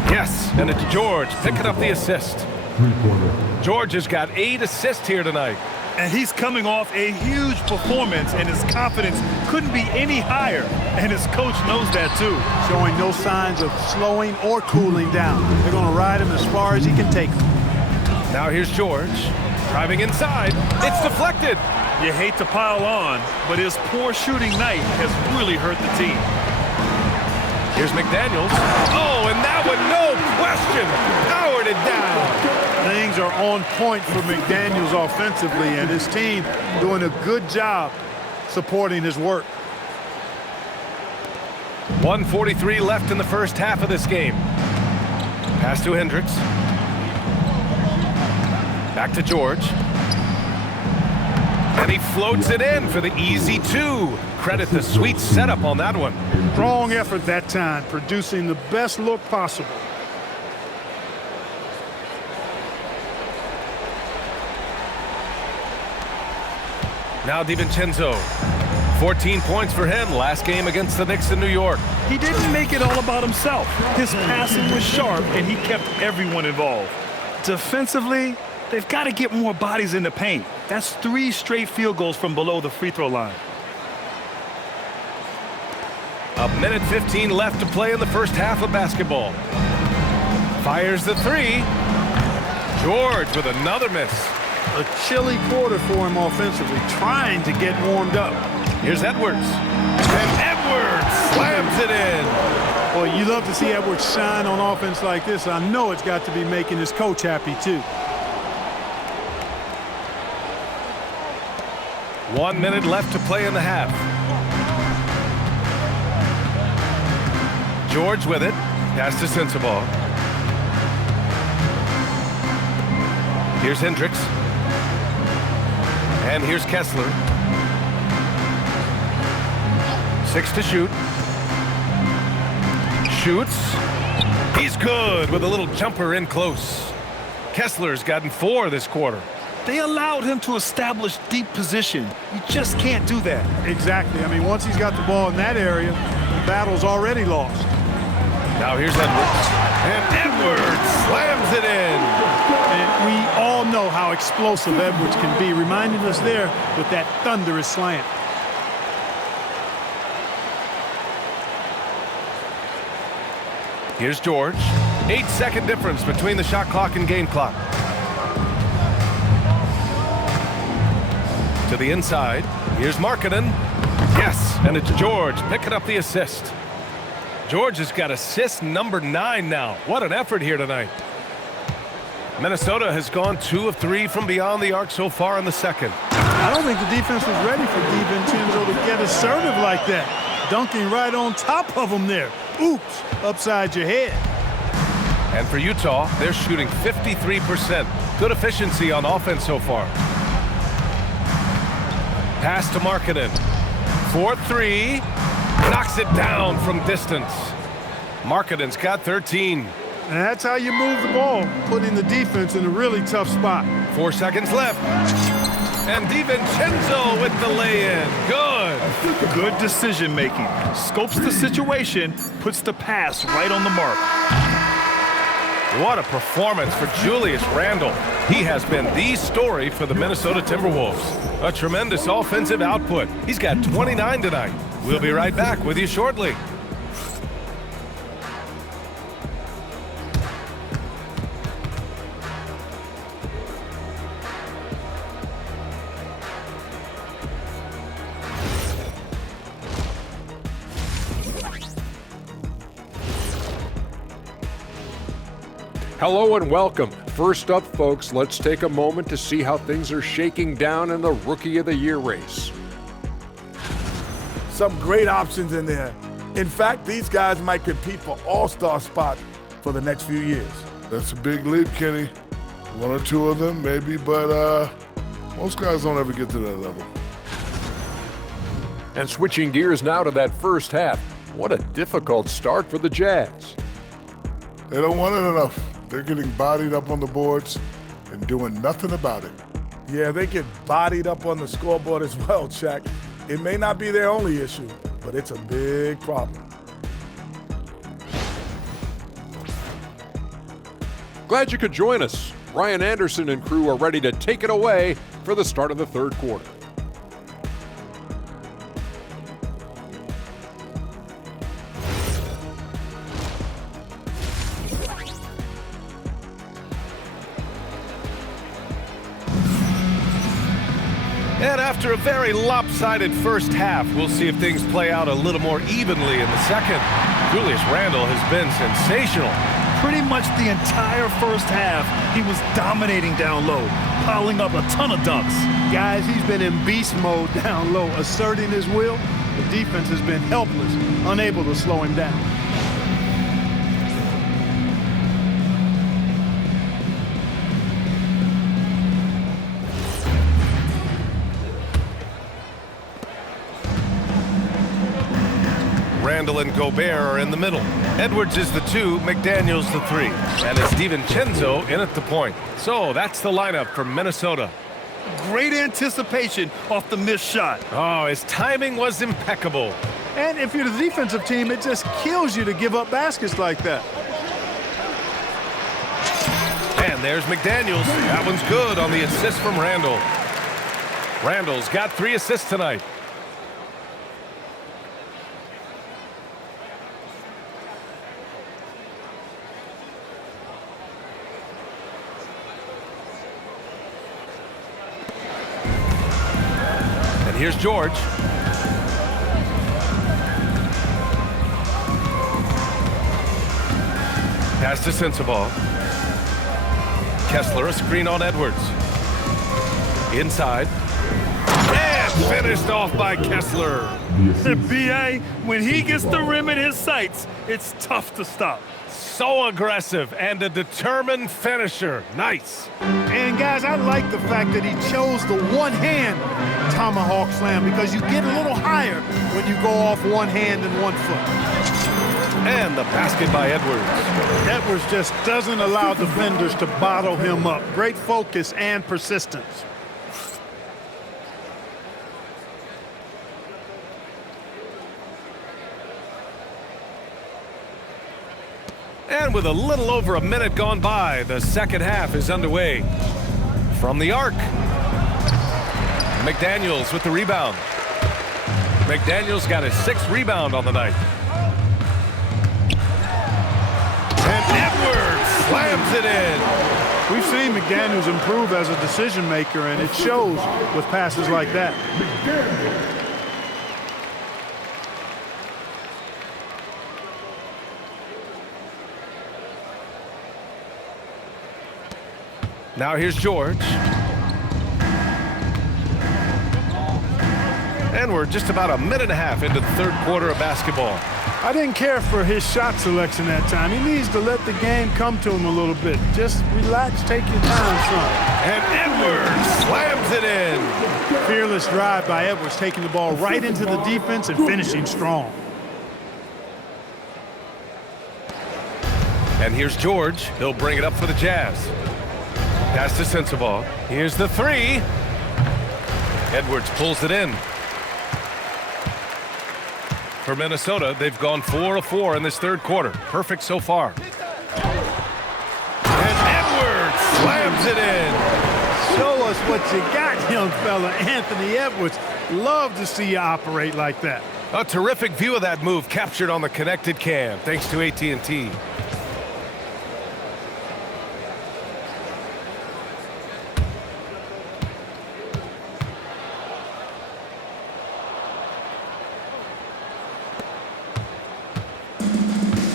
Yes, and it's George picking up the assist. George has got 8 assists here tonight. And he's coming off a huge performance, and his confidence couldn't be any higher. And his coach knows that too. Showing no signs of slowing or cooling down. They're going to ride him as far as he can take them. Now here's George. Driving inside. It's deflected. You hate to pile on, but his poor shooting night has really hurt the team. Here's McDaniels. Oh, and that one, no question, powered it down. Things are on point for McDaniels offensively, and his team doing a good job supporting his work. 1:43 left in the first half of this game. Pass to Hendricks. Back to George. And he floats it in for the easy 2. Credit the sweet setup on that one. Strong effort that time, producing the best look possible. Now DiVincenzo. 14 points for him last game against the Knicks in New York. He didn't make it all about himself. His passing was sharp, and he kept everyone involved. Defensively, they've got to get more bodies in the paint. That's 3 straight field goals from below the free throw line. 1:15 left to play in the first half of basketball. Fires the 3. George with another miss. A chilly quarter for him offensively, trying to get warmed up. Here's Edwards. And Edwards slams it in. Well, you love to see Edwards shine on offense like this. I know it's got to be making his coach happy, too. 1 minute left to play in the half. George with it. Pass to Sensabaugh. Here's Hendricks. And here's Kessler. 6 to shoot. Shoots. He's good with a little jumper in close. Kessler's gotten 4 this quarter. They allowed him to establish deep position. You just can't do that. Exactly. I mean, once he's got the ball in that area, the battle's already lost. Now here's Edwards. And Edwards slams it in. And we all know how explosive Edwards can be, reminding us there with that thunderous slam. Here's George. 8-second difference between the shot clock and game clock. To the inside. Here's Markkanen. Yes, and it's George picking up the assist. George has got assist number 9 now. What an effort here tonight. Minnesota has gone 2 of 3 from beyond the arc so far in the second. I don't think the defense was ready for DiVincenzo to get assertive like that. Dunking right on top of him there. Oops, upside your head. And for Utah, they're shooting 53%. Good efficiency on offense so far. Pass to Markkanen. 4-3. Knocks it down from distance. Markkanen's got 13. And that's how you move the ball, putting the defense in a really tough spot. 4 seconds left. And DiVincenzo with the lay-in. Good. Good decision making. Scopes the situation, puts the pass right on the mark. What a performance for Julius Randle. He has been the story for the Minnesota Timberwolves. A tremendous offensive output. He's got 29 tonight. We'll be right back with you shortly. Hello and welcome. First up, folks, let's take a moment to see how things are shaking down in the Rookie of the Year race. Some great options in there. In fact, these guys might compete for all-star spots for the next few years. That's a big leap, Kenny. One or two of them, maybe, but most guys don't ever get to that level. And switching gears now to that first half. What a difficult start for the Jazz. They don't want it enough. They're getting bodied up on the boards and doing nothing about it. Yeah, they get bodied up on the scoreboard as well, Shaq. It may not be their only issue, but it's a big problem. Glad you could join us. Ryan Anderson and crew are ready to take it away for the start of the third quarter. And after a very lopsided first half, we'll see if things play out a little more evenly in the second. Julius Randle has been sensational. Pretty much the entire first half, he was dominating down low, piling up a ton of dunks. Guys, he's been in beast mode down low, asserting his will. The defense has been helpless, unable to slow him down. Randle and Gobert are in the middle. Edwards is the 2, McDaniels the 3. And it's DiVincenzo in at the point. So that's the lineup for Minnesota. Great anticipation off the missed shot. Oh, his timing was impeccable. And if you're the defensive team, it just kills you to give up baskets like that. And there's McDaniels. That one's good on the assist from Randle. Randle's got 3 assists tonight. Here's George. Pass to Sensabaugh. Kessler, a screen on Edwards. Inside. And finished off by Kessler. The BA, when he gets the rim in his sights, it's tough to stop. So aggressive and a determined finisher. Nice. And guys, I like the fact that he chose the one-hand tomahawk slam because you get a little higher when you go off one hand and 1 foot. And the basket by Edwards. Edwards just doesn't allow defenders to bottle him up. Great focus and persistence. And with a little over a minute gone by, the second half is underway. From the arc. McDaniels with the rebound. McDaniels got his 6th rebound on the night. And Edwards slams it in. We've seen McDaniels improve as a decision maker, and it shows with passes like that. Now here's George. And we're just about a minute and a half into the third quarter of basketball. I didn't care for his shot selection that time. He needs to let the game come to him a little bit. Just relax, take your time, son. And Edwards slams it in. Fearless drive by Edwards, taking the ball right into the defense and finishing strong. And here's George. He'll bring it up for the Jazz. Pass to Sensabaugh. Here's the 3. Edwards pulls it in. For Minnesota, they've gone 4 of 4 in this third quarter. Perfect so far. And Edwards slams it in. Show us what you got, young fella. Anthony Edwards. Love to see you operate like that. A terrific view of that move captured on the connected cam, thanks to AT&T.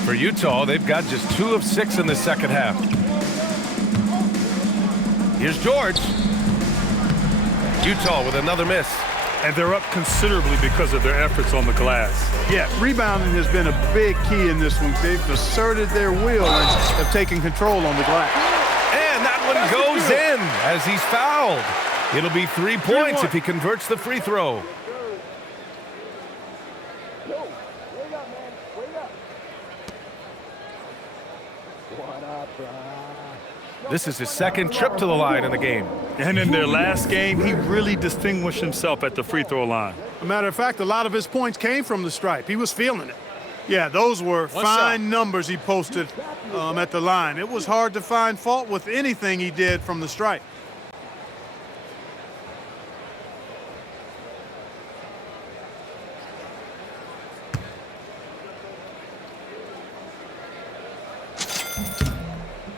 For Utah, they've got just 2 of 6 in the second half. Here's George. Utah with another miss. And they're up considerably because of their efforts on the glass. Yeah, rebounding has been a big key in this one. They've asserted their will and have taken control on the glass. And that one goes in as he's fouled. It'll be 3 points if he converts the free throw. This is his second trip to the line in the game. And in their last game, he really distinguished himself at the free throw line. As a matter of fact, a lot of his points came from the stripe. He was feeling it. Yeah, those were fine numbers he posted at the line. It was hard to find fault with anything he did from the stripe.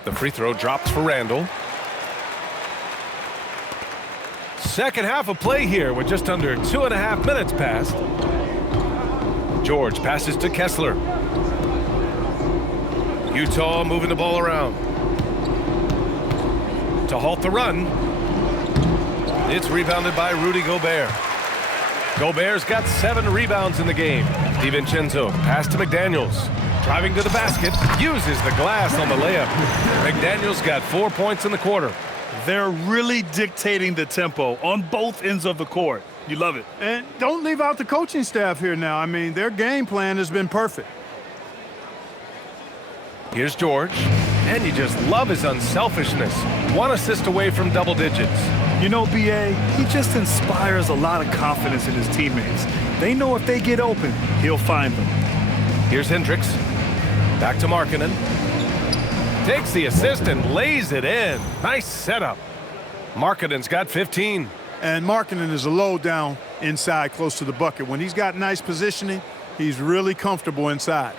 The free throw drops for Randall. Second half of play here with just under 2.5 minutes passed. George passes to Kessler. Utah moving the ball around. To halt the run. It's rebounded by Rudy Gobert. Gobert's got 7 rebounds in the game. DiVincenzo pass to McDaniels. Driving to the basket, uses the glass on the layup. McDaniels got 4 points in the quarter. They're really dictating the tempo on both ends of the court. You love it. And don't leave out the coaching staff here now. I mean, their game plan has been perfect. Here's George, and you just love his unselfishness. 1 assist away from double digits. You know, B.A., he just inspires a lot of confidence in his teammates. They know if they get open, he'll find them. Here's Hendricks. Back to Markkanen. Takes the assist and lays it in. Nice setup. Markkanen's got 15. And Markkanen is a low down inside close to the bucket. When he's got nice positioning, he's really comfortable inside.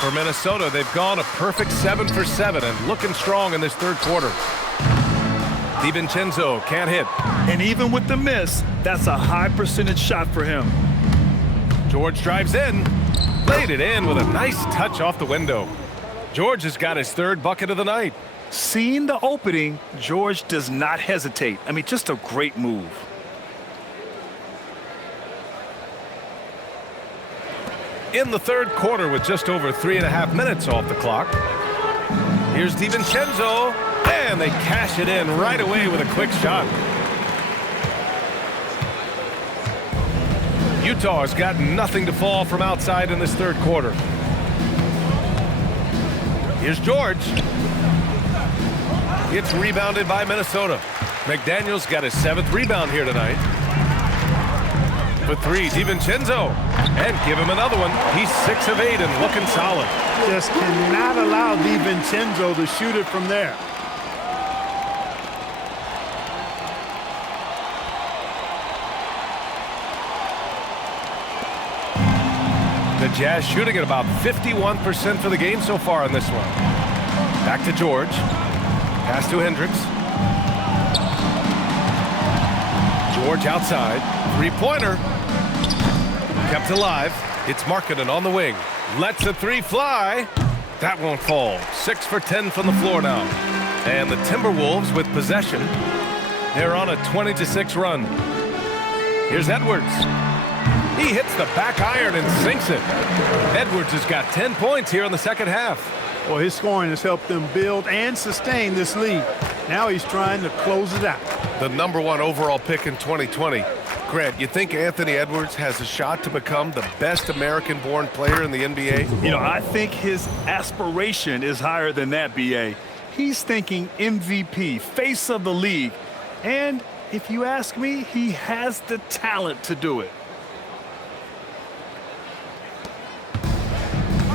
For Minnesota, they've gone a perfect 7 for 7 and looking strong in this third quarter. DiVincenzo can't hit. And even with the miss, that's a high percentage shot for him. George drives in. Laid it in with a nice touch off the window. George has got his 3rd bucket of the night. Seeing the opening, George does not hesitate. I mean, just a great move. In the third quarter with just over 3.5 minutes off the clock. Here's DiVincenzo, and they cash it in right away with a quick shot. Utah has got nothing to fall from outside in this third quarter. Here's George. It's rebounded by Minnesota. McDaniels got his 7th rebound here tonight. For 3, DiVincenzo. And give him another one. He's 6 of 8 and looking solid. Just cannot allow DiVincenzo to shoot it from there. The Jazz shooting at about 51% for the game so far in this one. Back to George. Pass to Hendricks. George outside. 3-pointer. Kept alive. It's Markkanen on the wing. Lets the 3 fly. That won't fall. 6 for 10 from the floor now. And the Timberwolves with possession. They're on a 20-6 run. Here's Edwards. He hits the back iron and sinks it. Edwards has got 10 points here in the second half. Well, his scoring has helped them build and sustain this lead. Now he's trying to close it out. The #1 overall pick in 2020. Grant, you think Anthony Edwards has a shot to become the best American-born player in the NBA? You know, I think his aspiration is higher than that, B.A. He's thinking MVP, face of the league. And if you ask me, he has the talent to do it.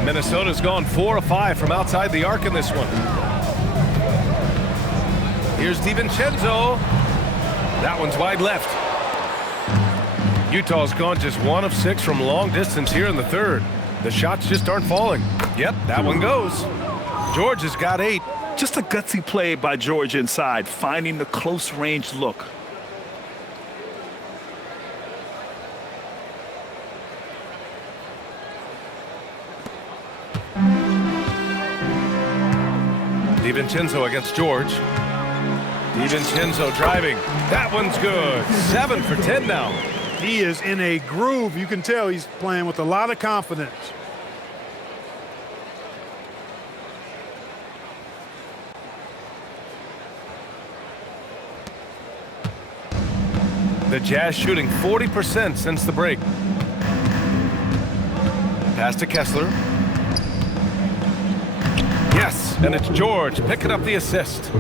Minnesota's gone 4 of 5 from outside the arc in this one. Here's DiVincenzo. That one's wide left. Utah's gone just 1 of 6 from long distance here in the third. The shots just aren't falling. Yep, that one goes. George has got 8. Just a gutsy play by George inside, finding the close range look. DiVincenzo against George. DiVincenzo driving. That one's good. 7 for 10 now. He is in a groove. You can tell he's playing with a lot of confidence. The Jazz shooting 40% since the break. Pass to Kessler. Yes, and it's George picking up the assist.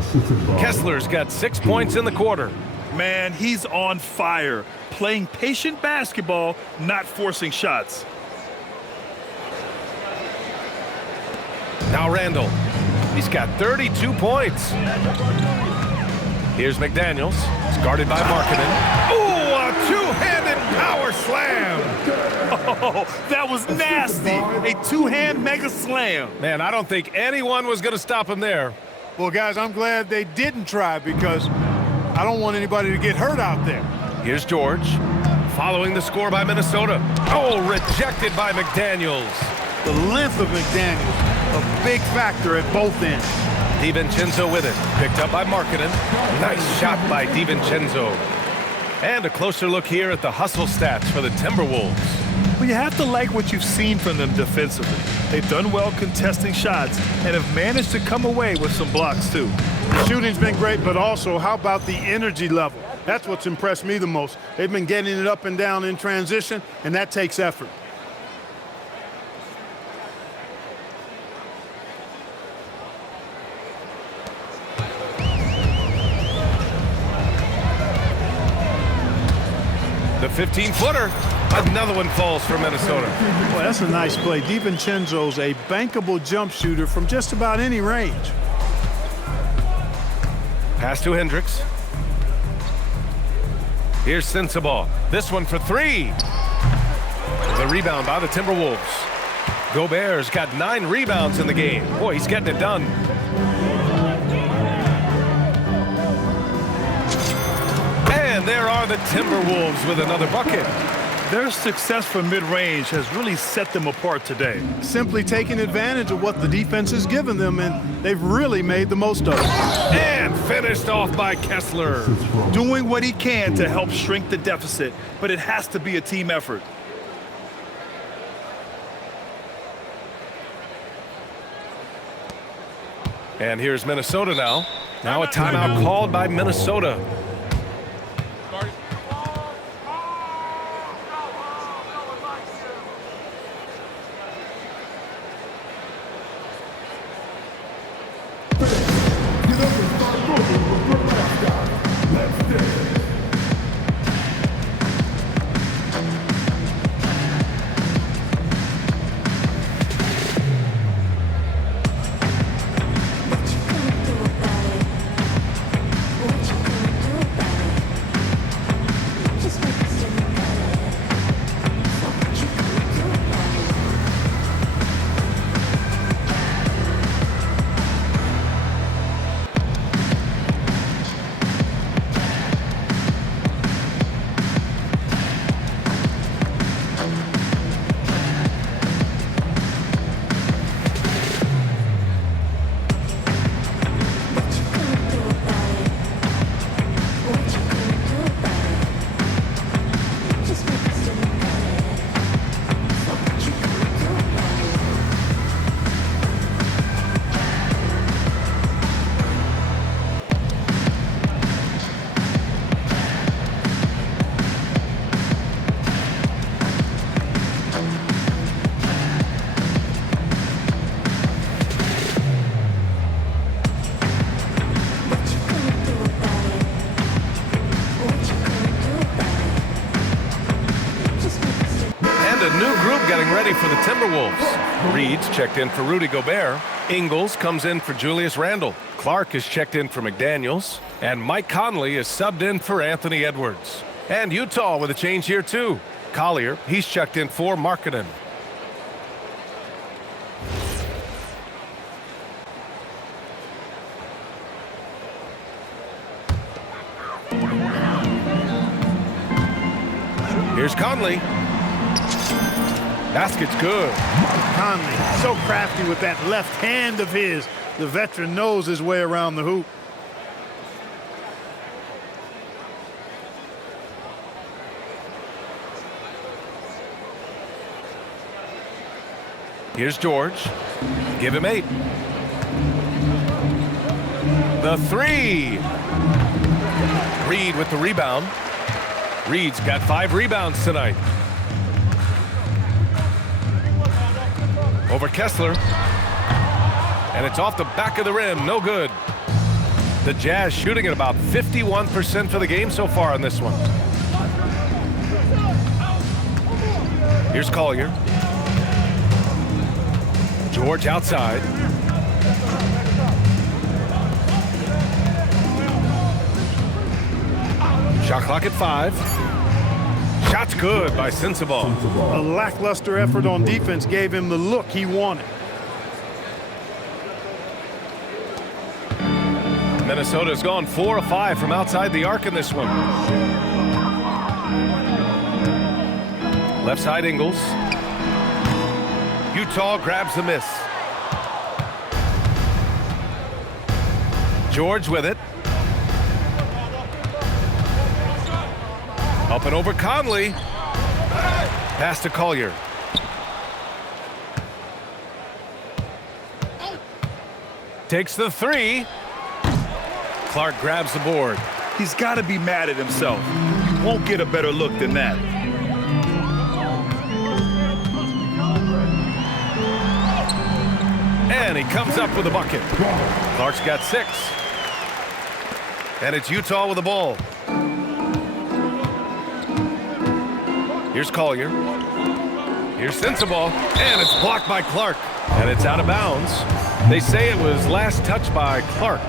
Kessler's got 6 points in the quarter. Man, he's on fire. Playing patient basketball, not forcing shots. Now Randall. He's got 32 points. Here's McDaniels. It's guarded by Markkanen. Oh, a two-handed power slam. Oh, that was nasty. A two-hand mega slam. Man, I don't think anyone was going to stop him there. Well, guys, I'm glad they didn't try because I don't want anybody to get hurt out there. Here's George. Following the score by Minnesota. Oh, rejected by McDaniels. The length of McDaniels, a big factor at both ends. DiVincenzo with it. Picked up by Markkanen. Nice shot by DiVincenzo. And a closer look here at the hustle stats for the Timberwolves. Well, you have to like what you've seen from them defensively. They've done well contesting shots and have managed to come away with some blocks, too. The shooting's been great, but also, how about the energy level? That's what's impressed me the most. They've been getting it up and down in transition, and that takes effort. The 15-footer. Another one falls for Minnesota. Well, that's a nice play. DiVincenzo's a bankable jump shooter from just about any range. Pass to Hendricks. Here's Sensabaugh. This one for 3. The rebound by the Timberwolves. Gobert's got 9 rebounds in the game. Boy, he's getting it done. And there are the Timberwolves with another bucket. Their success from mid-range has really set them apart today. Simply taking advantage of what the defense has given them, and they've really made the most of it. And finished off by Kessler. Doing what he can to help shrink the deficit, but it has to be a team effort. And here's Minnesota now. Now a timeout called by Minnesota. Getting ready for the Timberwolves. Reed's checked in for Rudy Gobert. Ingles comes in for Julius Randle. Clark is checked in for McDaniels. And Mike Conley is subbed in for Anthony Edwards. And Utah with a change here too. Collier, he's checked in for Markkanen. Here's Conley. Basket's good. Conley, so crafty with that left hand of his. The veteran knows his way around the hoop. Here's George. Give him 8. The 3. Reed with the rebound. Reed's got 5 rebounds tonight. Over Kessler. And it's off the back of the rim. No good. The Jazz shooting at about 51% for the game so far in this one. Here's Collier. George outside. Shot clock at 5. Shot's good by Sensabaugh. A lackluster effort on defense gave him the look he wanted. Minnesota's gone 4 of 5 from outside the arc in this one. Left side Ingles. Utah grabs the miss. George with it. Up and over Conley. Pass to Collier. Takes the 3. Clark grabs the board. He's got to be mad at himself. You won't get a better look than that. And he comes up with a bucket. Clark's got 6. And it's Utah with the ball. Here's Collier. Here's Sensabaugh. And it's blocked by Clark. And it's out of bounds. They say it was last touched by Clark.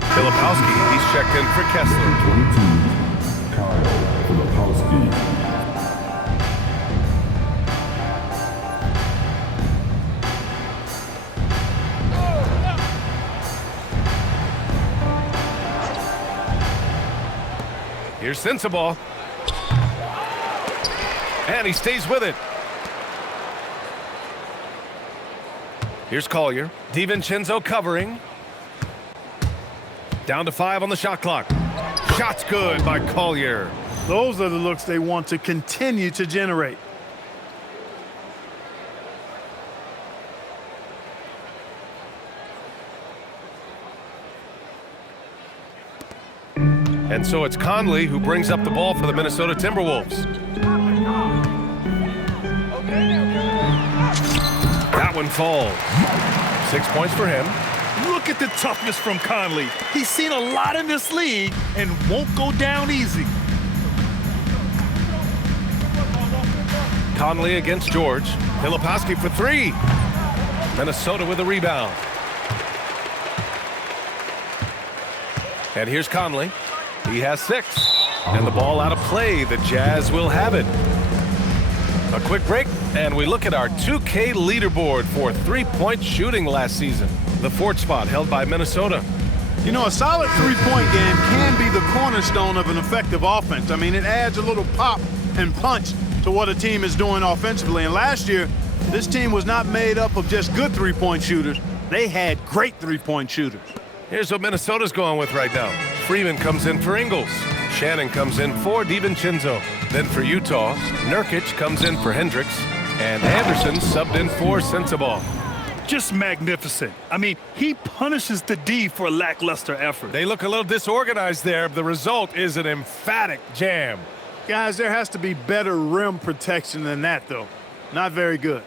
Filipowski, he's checked in for Kessler. 22, Kyle Filipowski. Here's Sensabaugh. And he stays with it. Here's Collier. DiVincenzo covering. Down to 5 on the shot clock. Shot's good by Collier. Those are the looks they want to continue to generate. And so it's Conley who brings up the ball for the Minnesota Timberwolves. That one falls. 6 points for him. Look at the toughness from Conley. He's seen a lot in this league and won't go down easy. Conley against George. Filipowski for 3. Minnesota with a rebound. And here's Conley. He has 6. And the ball out of play. The Jazz will have it. A quick break, and we look at our 2K leaderboard for three-point shooting last season. The 4th spot held by Minnesota. You know, a solid three-point game can be the cornerstone of an effective offense. I mean, it adds a little pop and punch to what a team is doing offensively. And last year, this team was not made up of just good three-point shooters. They had great three-point shooters. Here's what Minnesota's going with right now. Freeman comes in for Ingles. Shannon comes in for DiVincenzo. Then for Utah, Nurkic comes in for Hendricks. And Anderson subbed in for Sensabaugh. Just magnificent. I mean, he punishes the D for lackluster effort. They look a little disorganized there. The result is an emphatic jam. Guys, there has to be better rim protection than that, though. Not very good.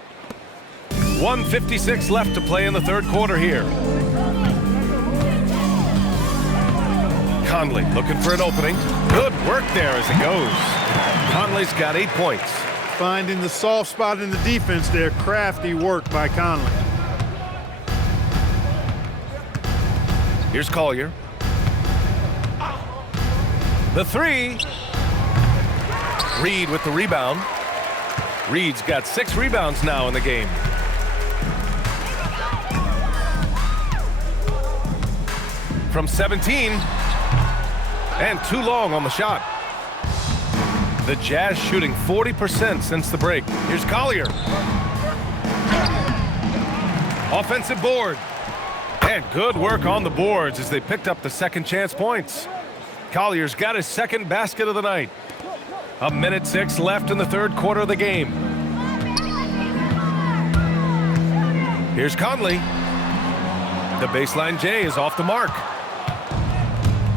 1:56 left to play in the 3rd quarter here. Conley looking for an opening. Good work there as it goes. Conley's got 8 points. Finding the soft spot in the defense there. Crafty work by Conley. Here's Collier. The 3. Reed with the rebound. Reed's got 6 rebounds now in the game. From 17. And too long on the shot. The Jazz shooting 40% since the break. Here's Collier. Offensive board. And good work on the boards as they picked up the second chance points. Collier's got his 2nd basket of the night. 1:06 left in the 3rd quarter of the game. Here's Conley. The baseline J is off the mark.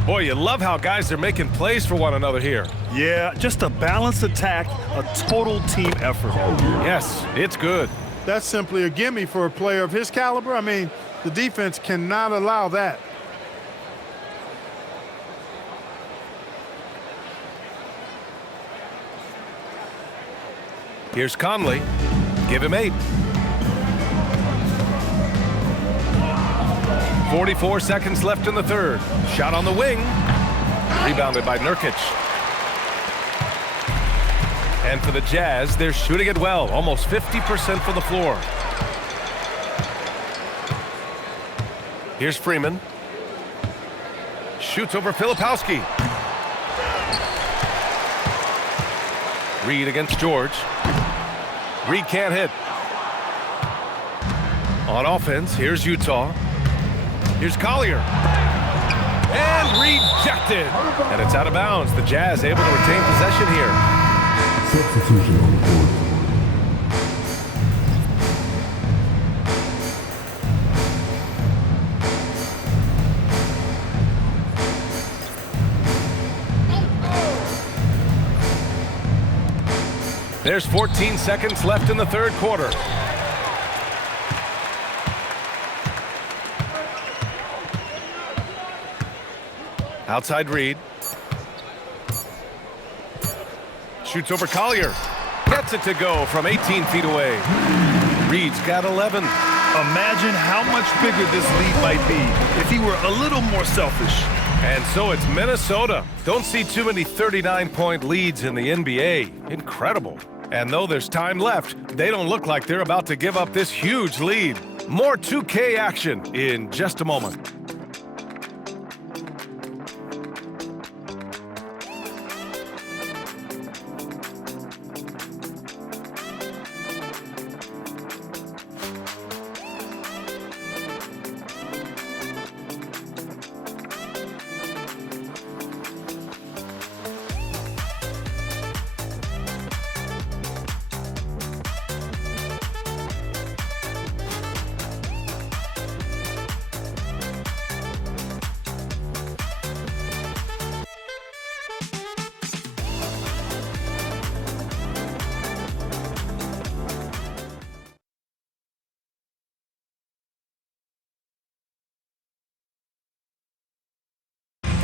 Boy, you love how guys are making plays for one another here. Yeah, just a balanced attack, a total team effort. Yes, it's good. That's simply a gimme for a player of his caliber. I mean, the defense cannot allow that. Here's Conley. Give him 8. 44 seconds left in the third. Shot on the wing. Rebounded by Nurkic. And for the Jazz, they're shooting it well. Almost 50% from the floor. Here's Freeman. Shoots over Filipowski. Reed against George. Reed can't hit. On offense, here's Utah. Here's Collier. And rejected. And it's out of bounds. The Jazz able to retain possession here. Substitution on the court. There's 14 seconds left in the third quarter. Outside Reed. Shoots over Collier. Gets it to go from 18 feet away. Reed's got 11. Imagine how much bigger this lead might be if he were a little more selfish. And so it's Minnesota. Don't see too many 39-point leads in the NBA. Incredible. And though there's time left, they don't look like they're about to give up this huge lead. More 2K action in just a moment.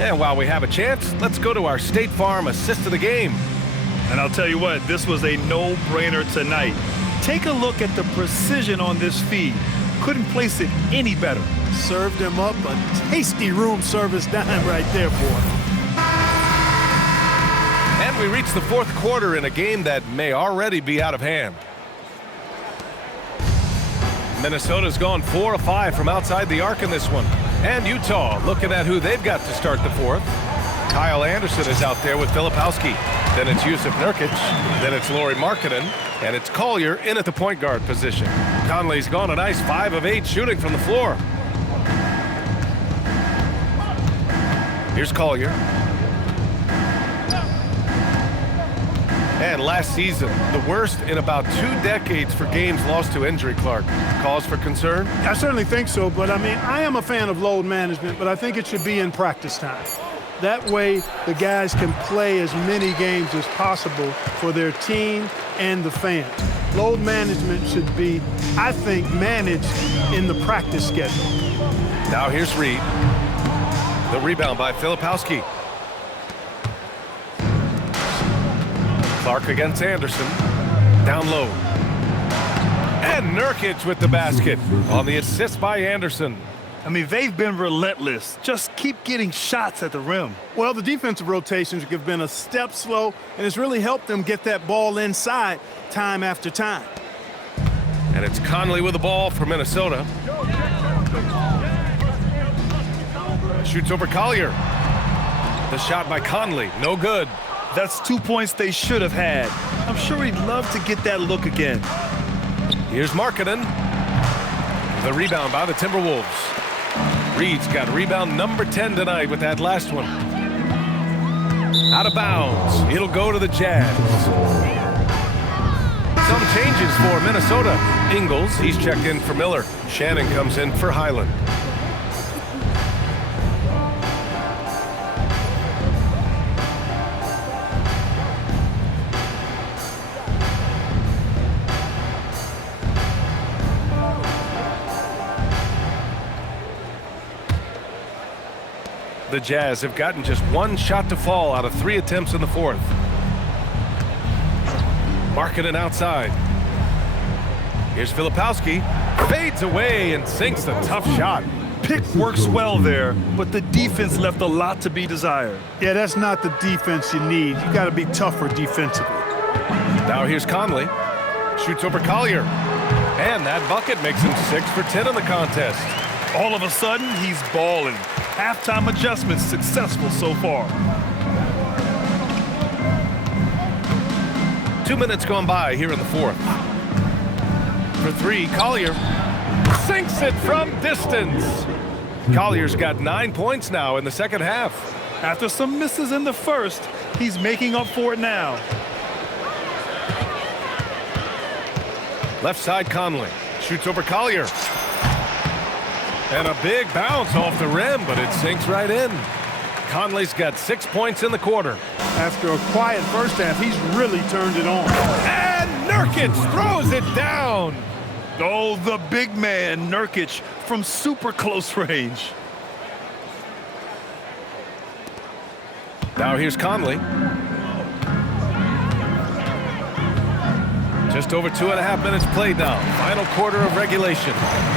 And while we have a chance, let's go to our State Farm assist of the game. And I'll tell you what, this was a no-brainer tonight. Take a look at the precision on this feed. Couldn't place it any better. Served him up a tasty room service dime right there, boy. And we reach the fourth quarter in a game that may already be out of hand. Minnesota's gone 4 of 5 from outside the arc in this one. And Utah looking at who they've got to start the fourth. Kyle Anderson is out there with Filipowski. Then it's Jusuf Nurkic. Then it's Lauri Markkanen. And it's Collier in at the point guard position. Conley's gone a nice 5 of 8 shooting from the floor. Here's Collier. And last season, the worst in about 2 decades for games lost to injury, Clark. Cause for concern? I certainly think so, but I mean, I am a fan of load management, but I think it should be in practice time. That way, the guys can play as many games as possible for their team and the fans. Load management should be, I think, managed in the practice schedule. Now here's Reed. The rebound by Filipowski. Clark against Anderson. Down low. And Nurkic with the basket on the assist by Anderson. I mean, they've been relentless. Just keep getting shots at the rim. Well, the defensive rotations have been a step slow, and it's really helped them get that ball inside time after time. And it's Conley with the ball for Minnesota. Shoots over Collier. The shot by Conley, no good. That's 2 points they should have had. I'm sure he'd love to get that look again. Here's Markkanen. The rebound by the Timberwolves. Reed's got rebound number 10 tonight with that last one. Out of bounds. It'll go to the Jazz. some changes for Minnesota. Ingles, he's checked in for Miller. Shannon comes in for Highland. The Jazz have gotten just one shot to fall out of 3 attempts in the fourth. Markkanen outside. Here's Filipowski. Fades away and sinks the tough shot. Pick works well there, but the defense left a lot to be desired. Yeah, that's not the defense you need. You got to be tougher defensively. Now here's Conley. Shoots over Collier. And that bucket makes him 6 for 10 in the contest. All of a sudden, he's balling. Halftime adjustments successful so far. 2 minutes gone by here in the fourth. For 3, Collier sinks it from distance. Collier's got 9 points now in the second half. After some misses in the first, he's making up for it now. Left side, Conley. Shoots over Collier. And a big bounce off the rim, but it sinks right in. Conley's got 6 points in the quarter. After a quiet first half, he's really turned it on. And Nurkic throws it down. Oh, the big man, Nurkic, from super close range. Now here's Conley. Just over 2.5 minutes played now. Final quarter of regulation.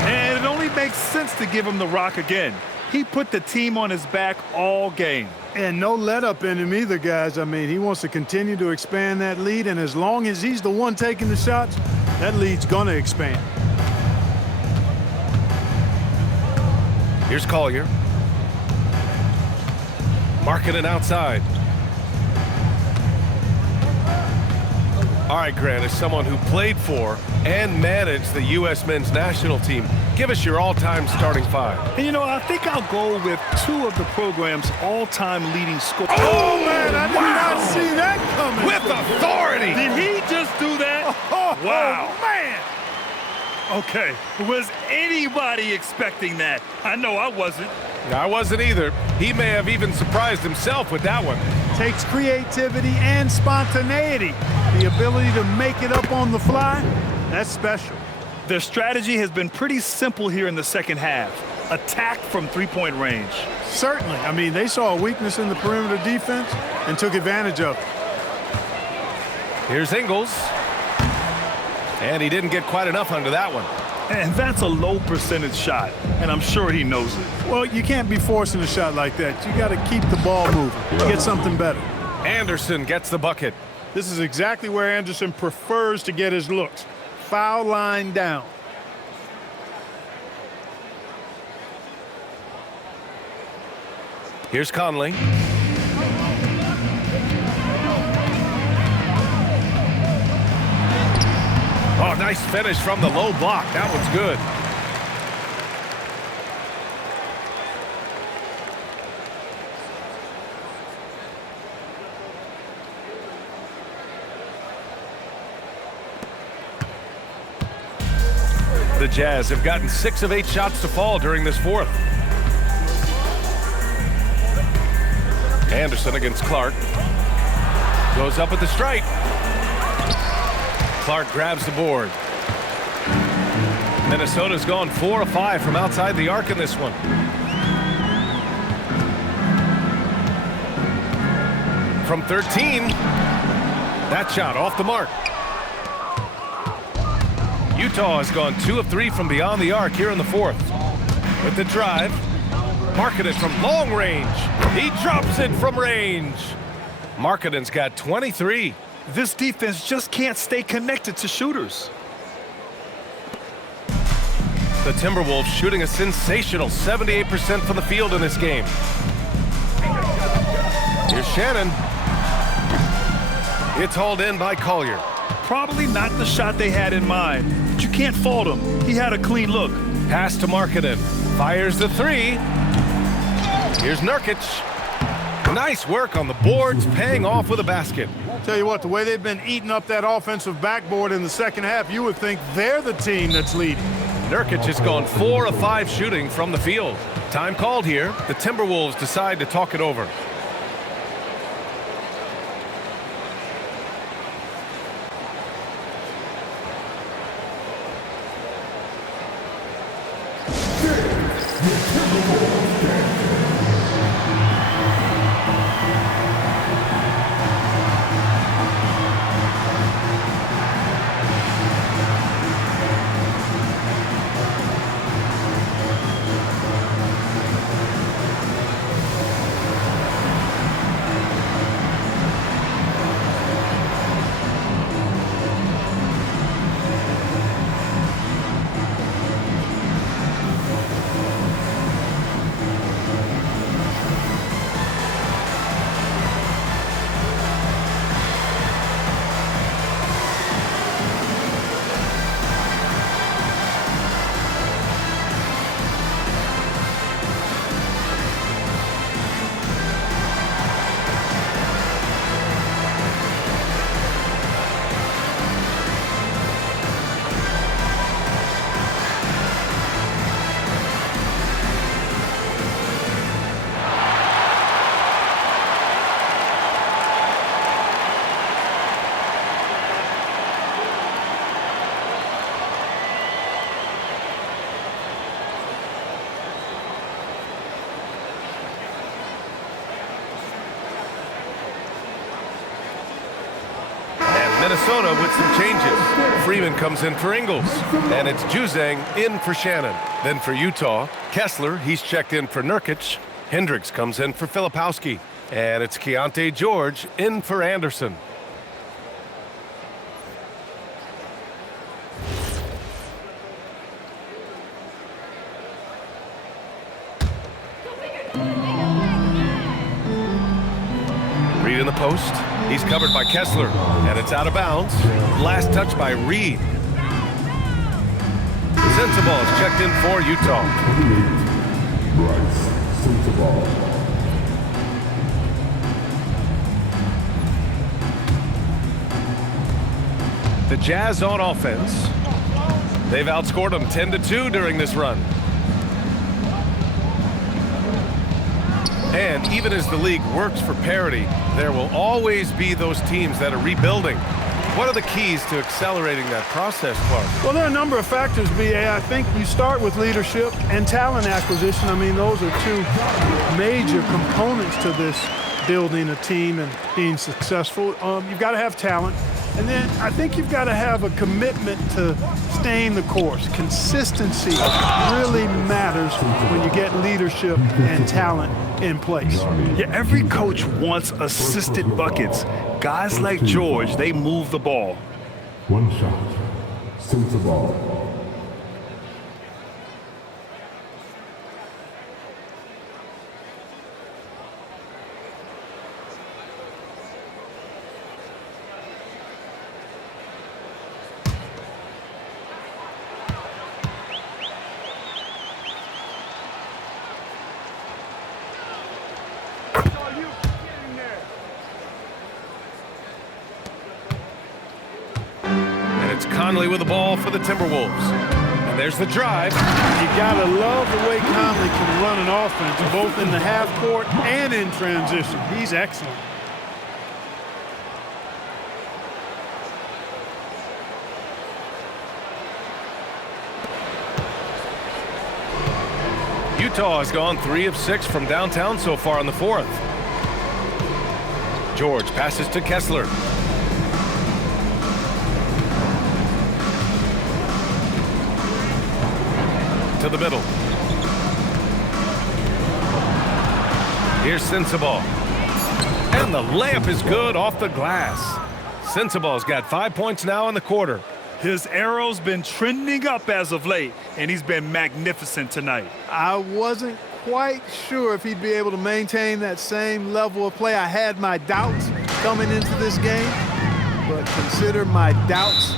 And it only makes sense to give him the rock again. He put the team on his back all game. And no let up in him either, guys. I mean, he wants to continue to expand that lead, and as long as he's the one taking the shots, that lead's going to expand. Here's Collier. Markkanen outside. All right, Grant, as someone who played for and managed the U.S. men's national team, give us your all-time starting 5. And, you know, I think I'll go with 2 of the program's all-time leading scorers. Oh, man, I did not see that coming. With authority. Did he just do that? Wow. Man. Okay, was anybody expecting that? I know I wasn't. I wasn't either. He may have even surprised himself with that one. Takes creativity and spontaneity. The ability to make it up on the fly, that's special. Their strategy has been pretty simple here in the second half. Attack from three-point range. Certainly. I mean, they saw a weakness in the perimeter defense and took advantage of it. Here's Ingles. And he didn't get quite enough under that one. And that's a low percentage shot, and I'm sure he knows it. Well, you can't be forcing a shot like that. You got to keep the ball moving. Get something better. Anderson gets the bucket. This is exactly where Anderson prefers to get his looks. Foul line down. Here's Conley. Oh, nice finish from the low block. That one's good. The Jazz have gotten 6 of 8 shots to fall during this fourth. Anderson against Clark. Goes up at the stripe. Clark grabs the board. Minnesota's gone 4 of 5 from outside the arc in this one. From 13, that shot off the mark. Utah has gone 2 of 3 from beyond the arc here in the fourth. With the drive, Markkanen from long range. He drops it from range. Markkanen's got 23. This defense just can't stay connected to shooters. The Timberwolves shooting a sensational 78% from the field in this game. Here's Shannon. It's hauled in by Collier. Probably not the shot they had in mind, but you can't fault him. He had a clean look. Pass to Markkanen. Fires the 3. Here's Nurkic. Nice work on the boards, paying off with a basket. Tell you what, the way they've been eating up that offensive backboard in the second half, you would think they're the team that's leading. Nurkic has gone 4 of 5 shooting from the field. Time called here. The Timberwolves decide to talk it over. Minnesota with some changes. Freeman comes in for Ingles, and it's Juzang in for Shannon. Then for Utah, Kessler, he's checked in for Nurkic. Hendricks comes in for Filipowski, and it's Keontae George in for Anderson. Reed in the post. He's covered by Kessler, and it's out of bounds. Last touch by Reed. Sensabaugh is checked in for Utah. 28, Brice, Sensabaugh. The Jazz on offense. They've outscored them 10-2 during this run. And even as the league works for parity, there will always be those teams that are rebuilding. What are the keys to accelerating that process, Clark? Well, there are a number of factors, B.A. I think you start with leadership and talent acquisition. I mean, those are two major components to this building a team and being successful. You've got to have talent. And then I think you've got to have a commitment to staying the course. Consistency really matters when you get leadership and talent in place. Yeah, every coach wants assisted buckets. Guys like George, they move the ball. One shot. Sensabaugh. Conley with the ball for the Timberwolves. And there's the drive. You gotta love the way Conley can run an offense, both in the half court and in transition. He's excellent. Utah has gone 3 of 6 from downtown so far in the fourth. George passes to Kessler. To the middle. Here's Sensabaugh. And the layup is good off the glass. Sensabaugh's got 5 points now in the quarter. His arrow's been trending up as of late, and he's been magnificent tonight. I wasn't quite sure if he'd be able to maintain that same level of play. I had my doubts coming into this game, but consider my doubts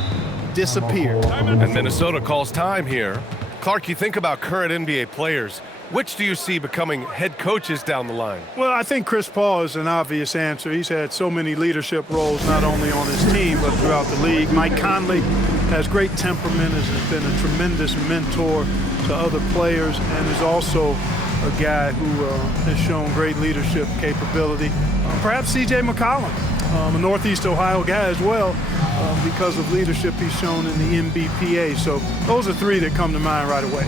disappeared. And Minnesota calls time here. Clark, you think about current NBA players. Which do you see becoming head coaches down the line? Well, I think Chris Paul is an obvious answer. He's had so many leadership roles, not only on his team, but throughout the league. Mike Conley has great temperament, has been a tremendous mentor to other players, and is also a guy who has shown great leadership capability. Perhaps C.J. McCollum, a Northeast Ohio guy as well, because of leadership he's shown in the NBPA. So those are three that come to mind right away.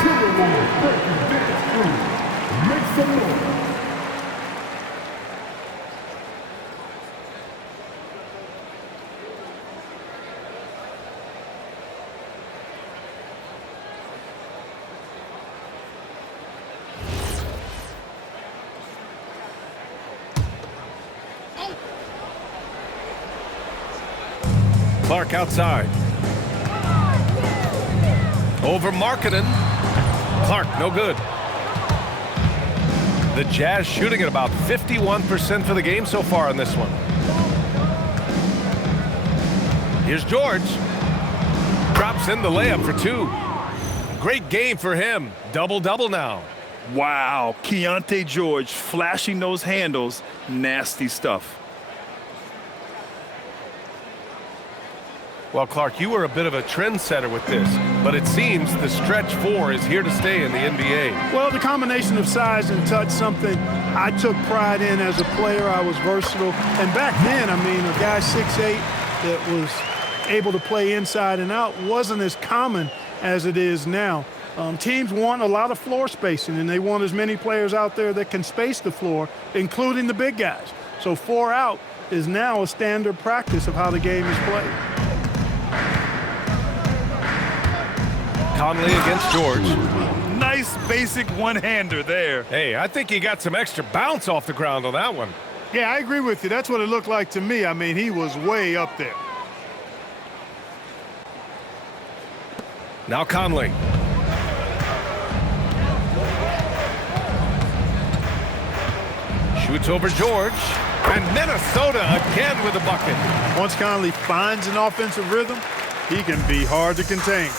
Timberwolves breaking dance through. Make some noise. Clark outside. Over Markkanen. Clark, no good. The Jazz shooting at about 51% for the game so far on this one. Here's George. Drops in the layup for two. Great game for him. Double-double now. Wow, Keontae George flashing those handles. Nasty stuff. Well, Clark, you were a bit of a trendsetter with this, but it seems the stretch four is here to stay in the NBA. Well, the combination of size and touch, something I took pride in as a player. I was versatile. And back then, I mean, a guy 6'8" that was able to play inside and out wasn't as common as it is now. Teams want a lot of floor spacing, and they want as many players out there that can space the floor, including the big guys. So 4 out is now a standard practice of how the game is played. Conley against George. Nice basic one-hander there. Hey, I think he got some extra bounce off the ground on that one. Yeah, I agree with you. That's what it looked like to me. I mean, he was way up there. Now Conley. Shoots over George. And Minnesota again with a bucket. Once Conley finds an offensive rhythm, he can be hard to contain.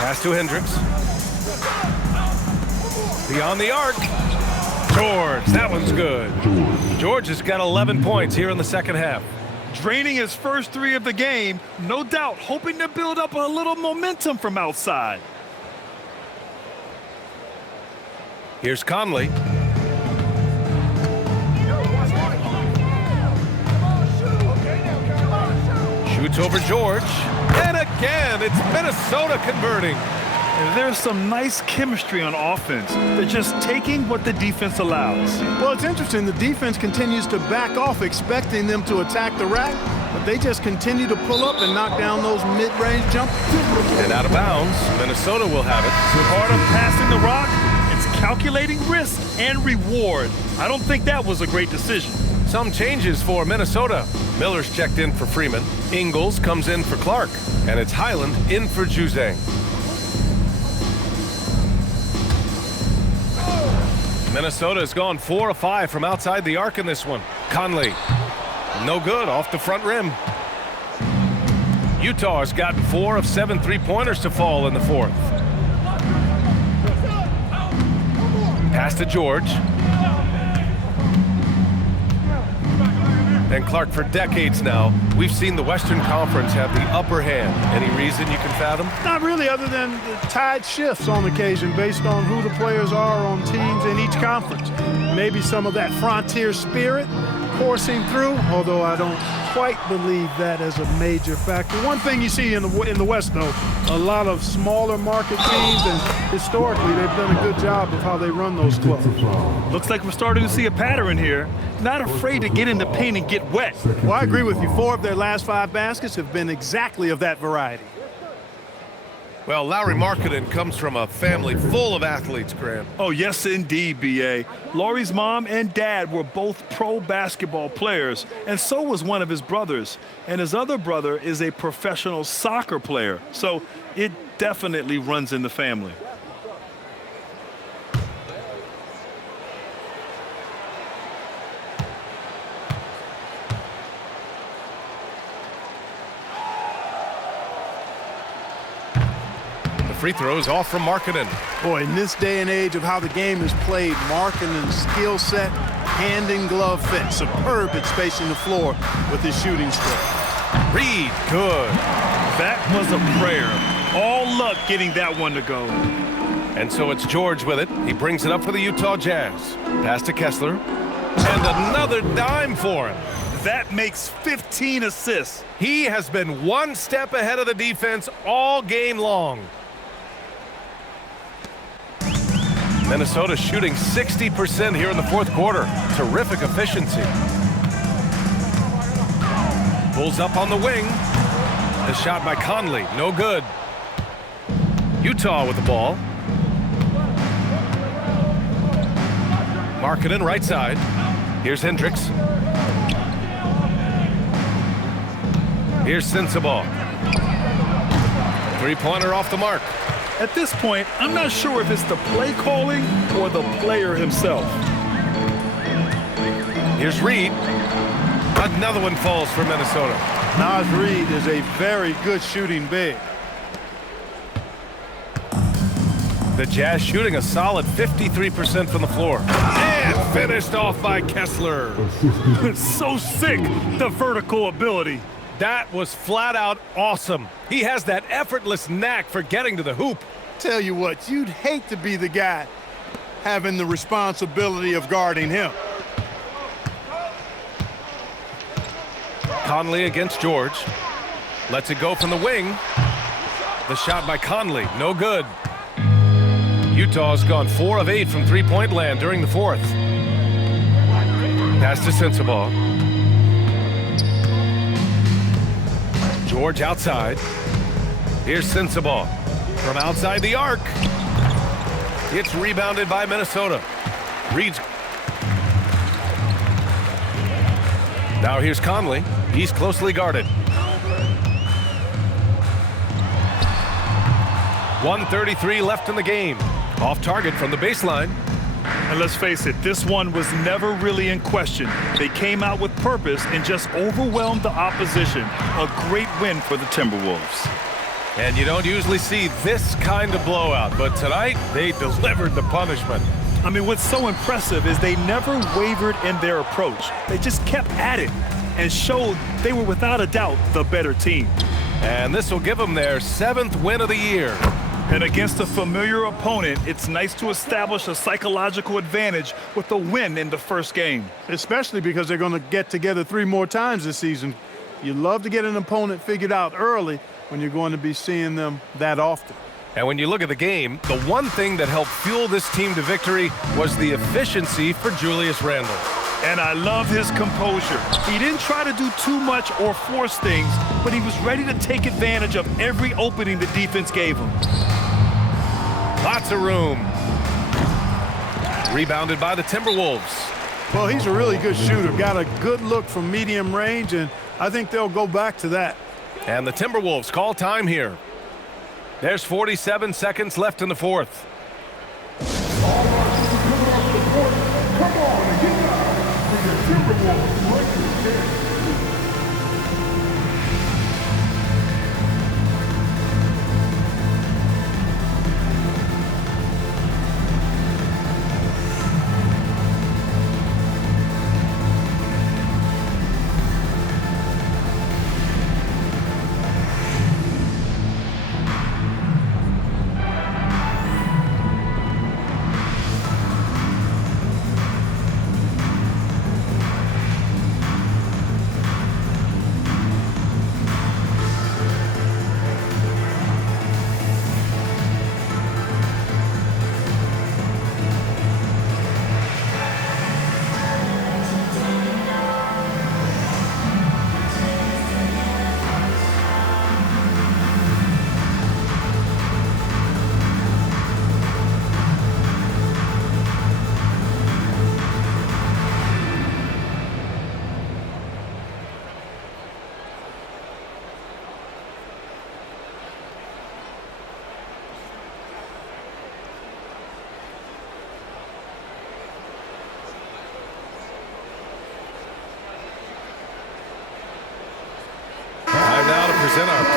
Pass to Hendricks. Beyond the arc. George, that one's good. George has got 11 points here in the second half. Draining his first 3 of the game, no doubt hoping to build up a little momentum from outside. Here's Conley. Shoots over George. And again, it's Minnesota converting. And there's some nice chemistry on offense. They're just taking what the defense allows. Well, it's interesting. The defense continues to back off, expecting them to attack the rack, but they just continue to pull up and knock down those mid-range jumpers. And out of bounds, Minnesota will have it. Part of passing the rock, it's calculating risk and reward. I don't think that was a great decision. Some changes for Minnesota. Miller's checked in for Freeman. Ingles comes in for Clark. And it's Highland in for Juzang. Minnesota has gone 4 of 5 from outside the arc in this one. Conley, no good off the front rim. Utah has gotten 4 of 7 3-pointers to fall in the fourth. Pass to George. And Clark, for decades now, we've seen the Western Conference have the upper hand. Any reason you can fathom? Not really, other than the tide shifts on occasion based on who the players are on teams in each conference. Maybe some of that frontier spirit coursing through, although I don't quite believe that as a major factor. One thing you see in the West, though, a lot of smaller market teams, and historically they've done a good job of how they run those clubs. Looks like we're starting to see a pattern here. Not afraid to get in the paint and get wet. Well, I agree with you. 4 of their last 5 baskets have been exactly of that variety. Well, Lauri Markkanen comes from a family full of athletes, Grant. Oh, yes, indeed, B.A. Lauri's mom and dad were both pro basketball players, and so was one of his brothers. And his other brother is a professional soccer player, so it definitely runs in the family. Free throws off from Markkanen. Boy, in this day and age of how the game is played, Markkanen's skill set, hand and glove fit, superb at spacing the floor with his shooting stroke. Reed, good. That was a prayer. All luck getting that one to go. And so it's George with it. He brings it up for the Utah Jazz. Pass to Kessler. And another dime for him. That makes 15 assists. He has been one step ahead of the defense all game long. Minnesota shooting 60% here in the 4th quarter. Terrific efficiency. Pulls up on the wing. The shot by Conley, no good. Utah with the ball. Markkanen right side. Here's Hendricks. Here's Sensabaugh. 3-pointer off the mark. At this point, I'm not sure if it's the play calling or the player himself. Here's Reed. Another one falls for Minnesota. Naz Reid is a very good shooting big. The Jazz shooting a solid 53% from the floor. And finished off by Kessler. So sick, the vertical ability. That was flat out awesome. He has that effortless knack for getting to the hoop. Tell you what, you'd hate to be the guy having the responsibility of guarding him. Conley against George. Lets it go from the wing. The shot by Conley, no good. Utah's gone 4 of 8 from 3-point land during the 4th. Pass to Sensabaugh. George outside. Here's Sensabaugh from outside the arc. It's rebounded by Minnesota. Reed's. Now here's Conley. He's closely guarded. 1:33 left in the game. Off target from the baseline. And let's face it, this one was never really in question. They came out with purpose and just overwhelmed the opposition. A great win for the Timberwolves. And you don't usually see this kind of blowout, but tonight they delivered the punishment. I mean, what's so impressive is they never wavered in their approach. They just kept at it and showed they were without a doubt the better team. And this will give them their 7th win of the year. And against a familiar opponent, it's nice to establish a psychological advantage with a win in the first game. Especially because they're going to get together 3 more times this season. You love to get an opponent figured out early when you're going to be seeing them that often. And when you look at the game, the one thing that helped fuel this team to victory was the efficiency for Julius Randle. And I love his composure. He didn't try to do too much or force things, but he was ready to take advantage of every opening the defense gave him. Lots of room. Rebounded by the Timberwolves. Well, he's a really good shooter. Got a good look from medium range, and I think they'll go back to that. And the Timberwolves call time here. There's 47 seconds left in the 4th. All right, coming off the court. Come on and get down for the Timberwolves Lakers game.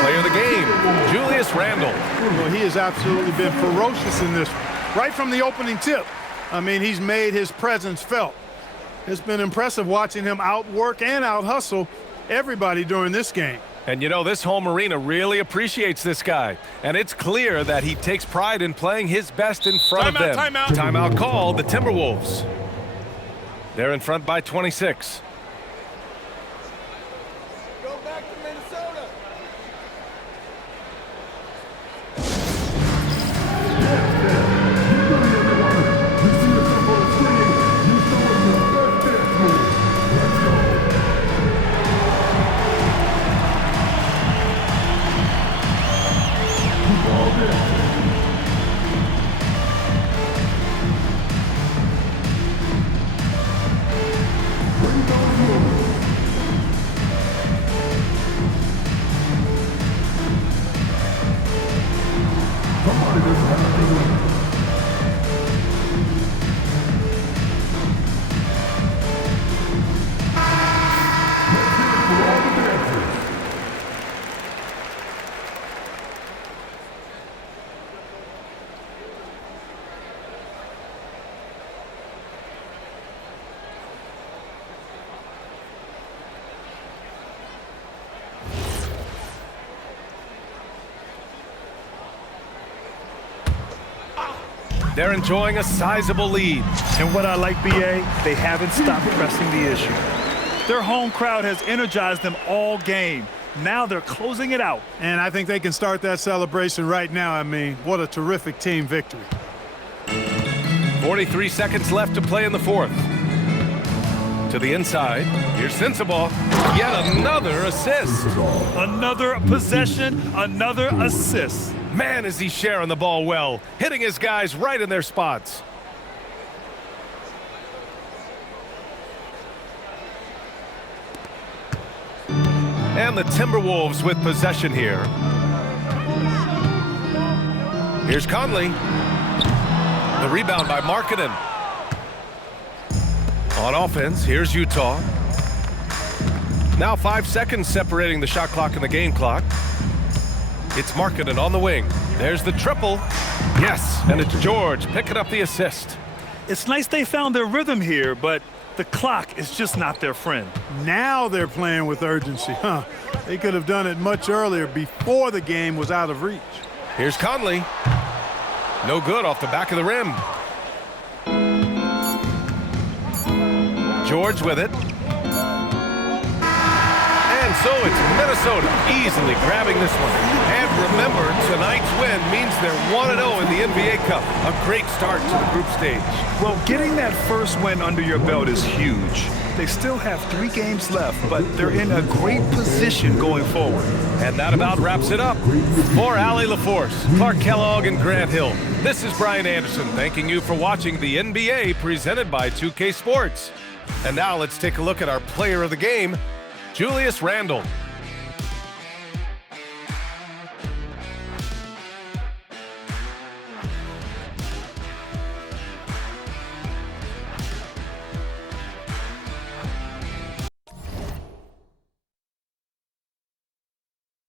player of the game, Julius Randle. Well, he has absolutely been ferocious in this one. Right from the opening tip. I mean, he's made his presence felt. It's been impressive watching him outwork and out-hustle everybody during this game. And you know, this home arena really appreciates this guy. And it's clear that he takes pride in playing his best in front of them. Timeout called, the Timberwolves. They're in front by 26. Go back to Minnesota. They're enjoying a sizable lead. And what I like, BA, they haven't stopped pressing the issue. Their home crowd has energized them all game. Now they're closing it out. And I think they can start that celebration right now. I mean, what a terrific team victory. 43 seconds left to play in the fourth. To the inside, here's Sensabaugh. Yet another assist. Another possession, another assist. Man, is he sharing the ball well, hitting his guys right in their spots. And the Timberwolves with possession here. Here's Conley. The rebound by Markkanen. On offense, here's Utah. Now 5 seconds separating the shot clock and the game clock. It's Markkanen on the wing. There's the triple. Yes, and it's George picking up the assist. It's nice they found their rhythm here, but the clock is just not their friend. Now they're playing with urgency, huh? They could have done it much earlier before the game was out of reach. Here's Conley. No good off the back of the rim. George with it. And so it's Minnesota easily grabbing this one. And remember, tonight's win means they're 1-0 in the NBA Cup. A great start to the group stage. Well, getting that first win under your belt is huge. They still have 3 games left, but they're in a great position going forward. And that about wraps it up. For Allie LaForce, Clark Kellogg, and Grant Hill, this is Brian Anderson thanking you for watching the NBA presented by 2K Sports. And now let's take a look at our player of the game, Julius Randle.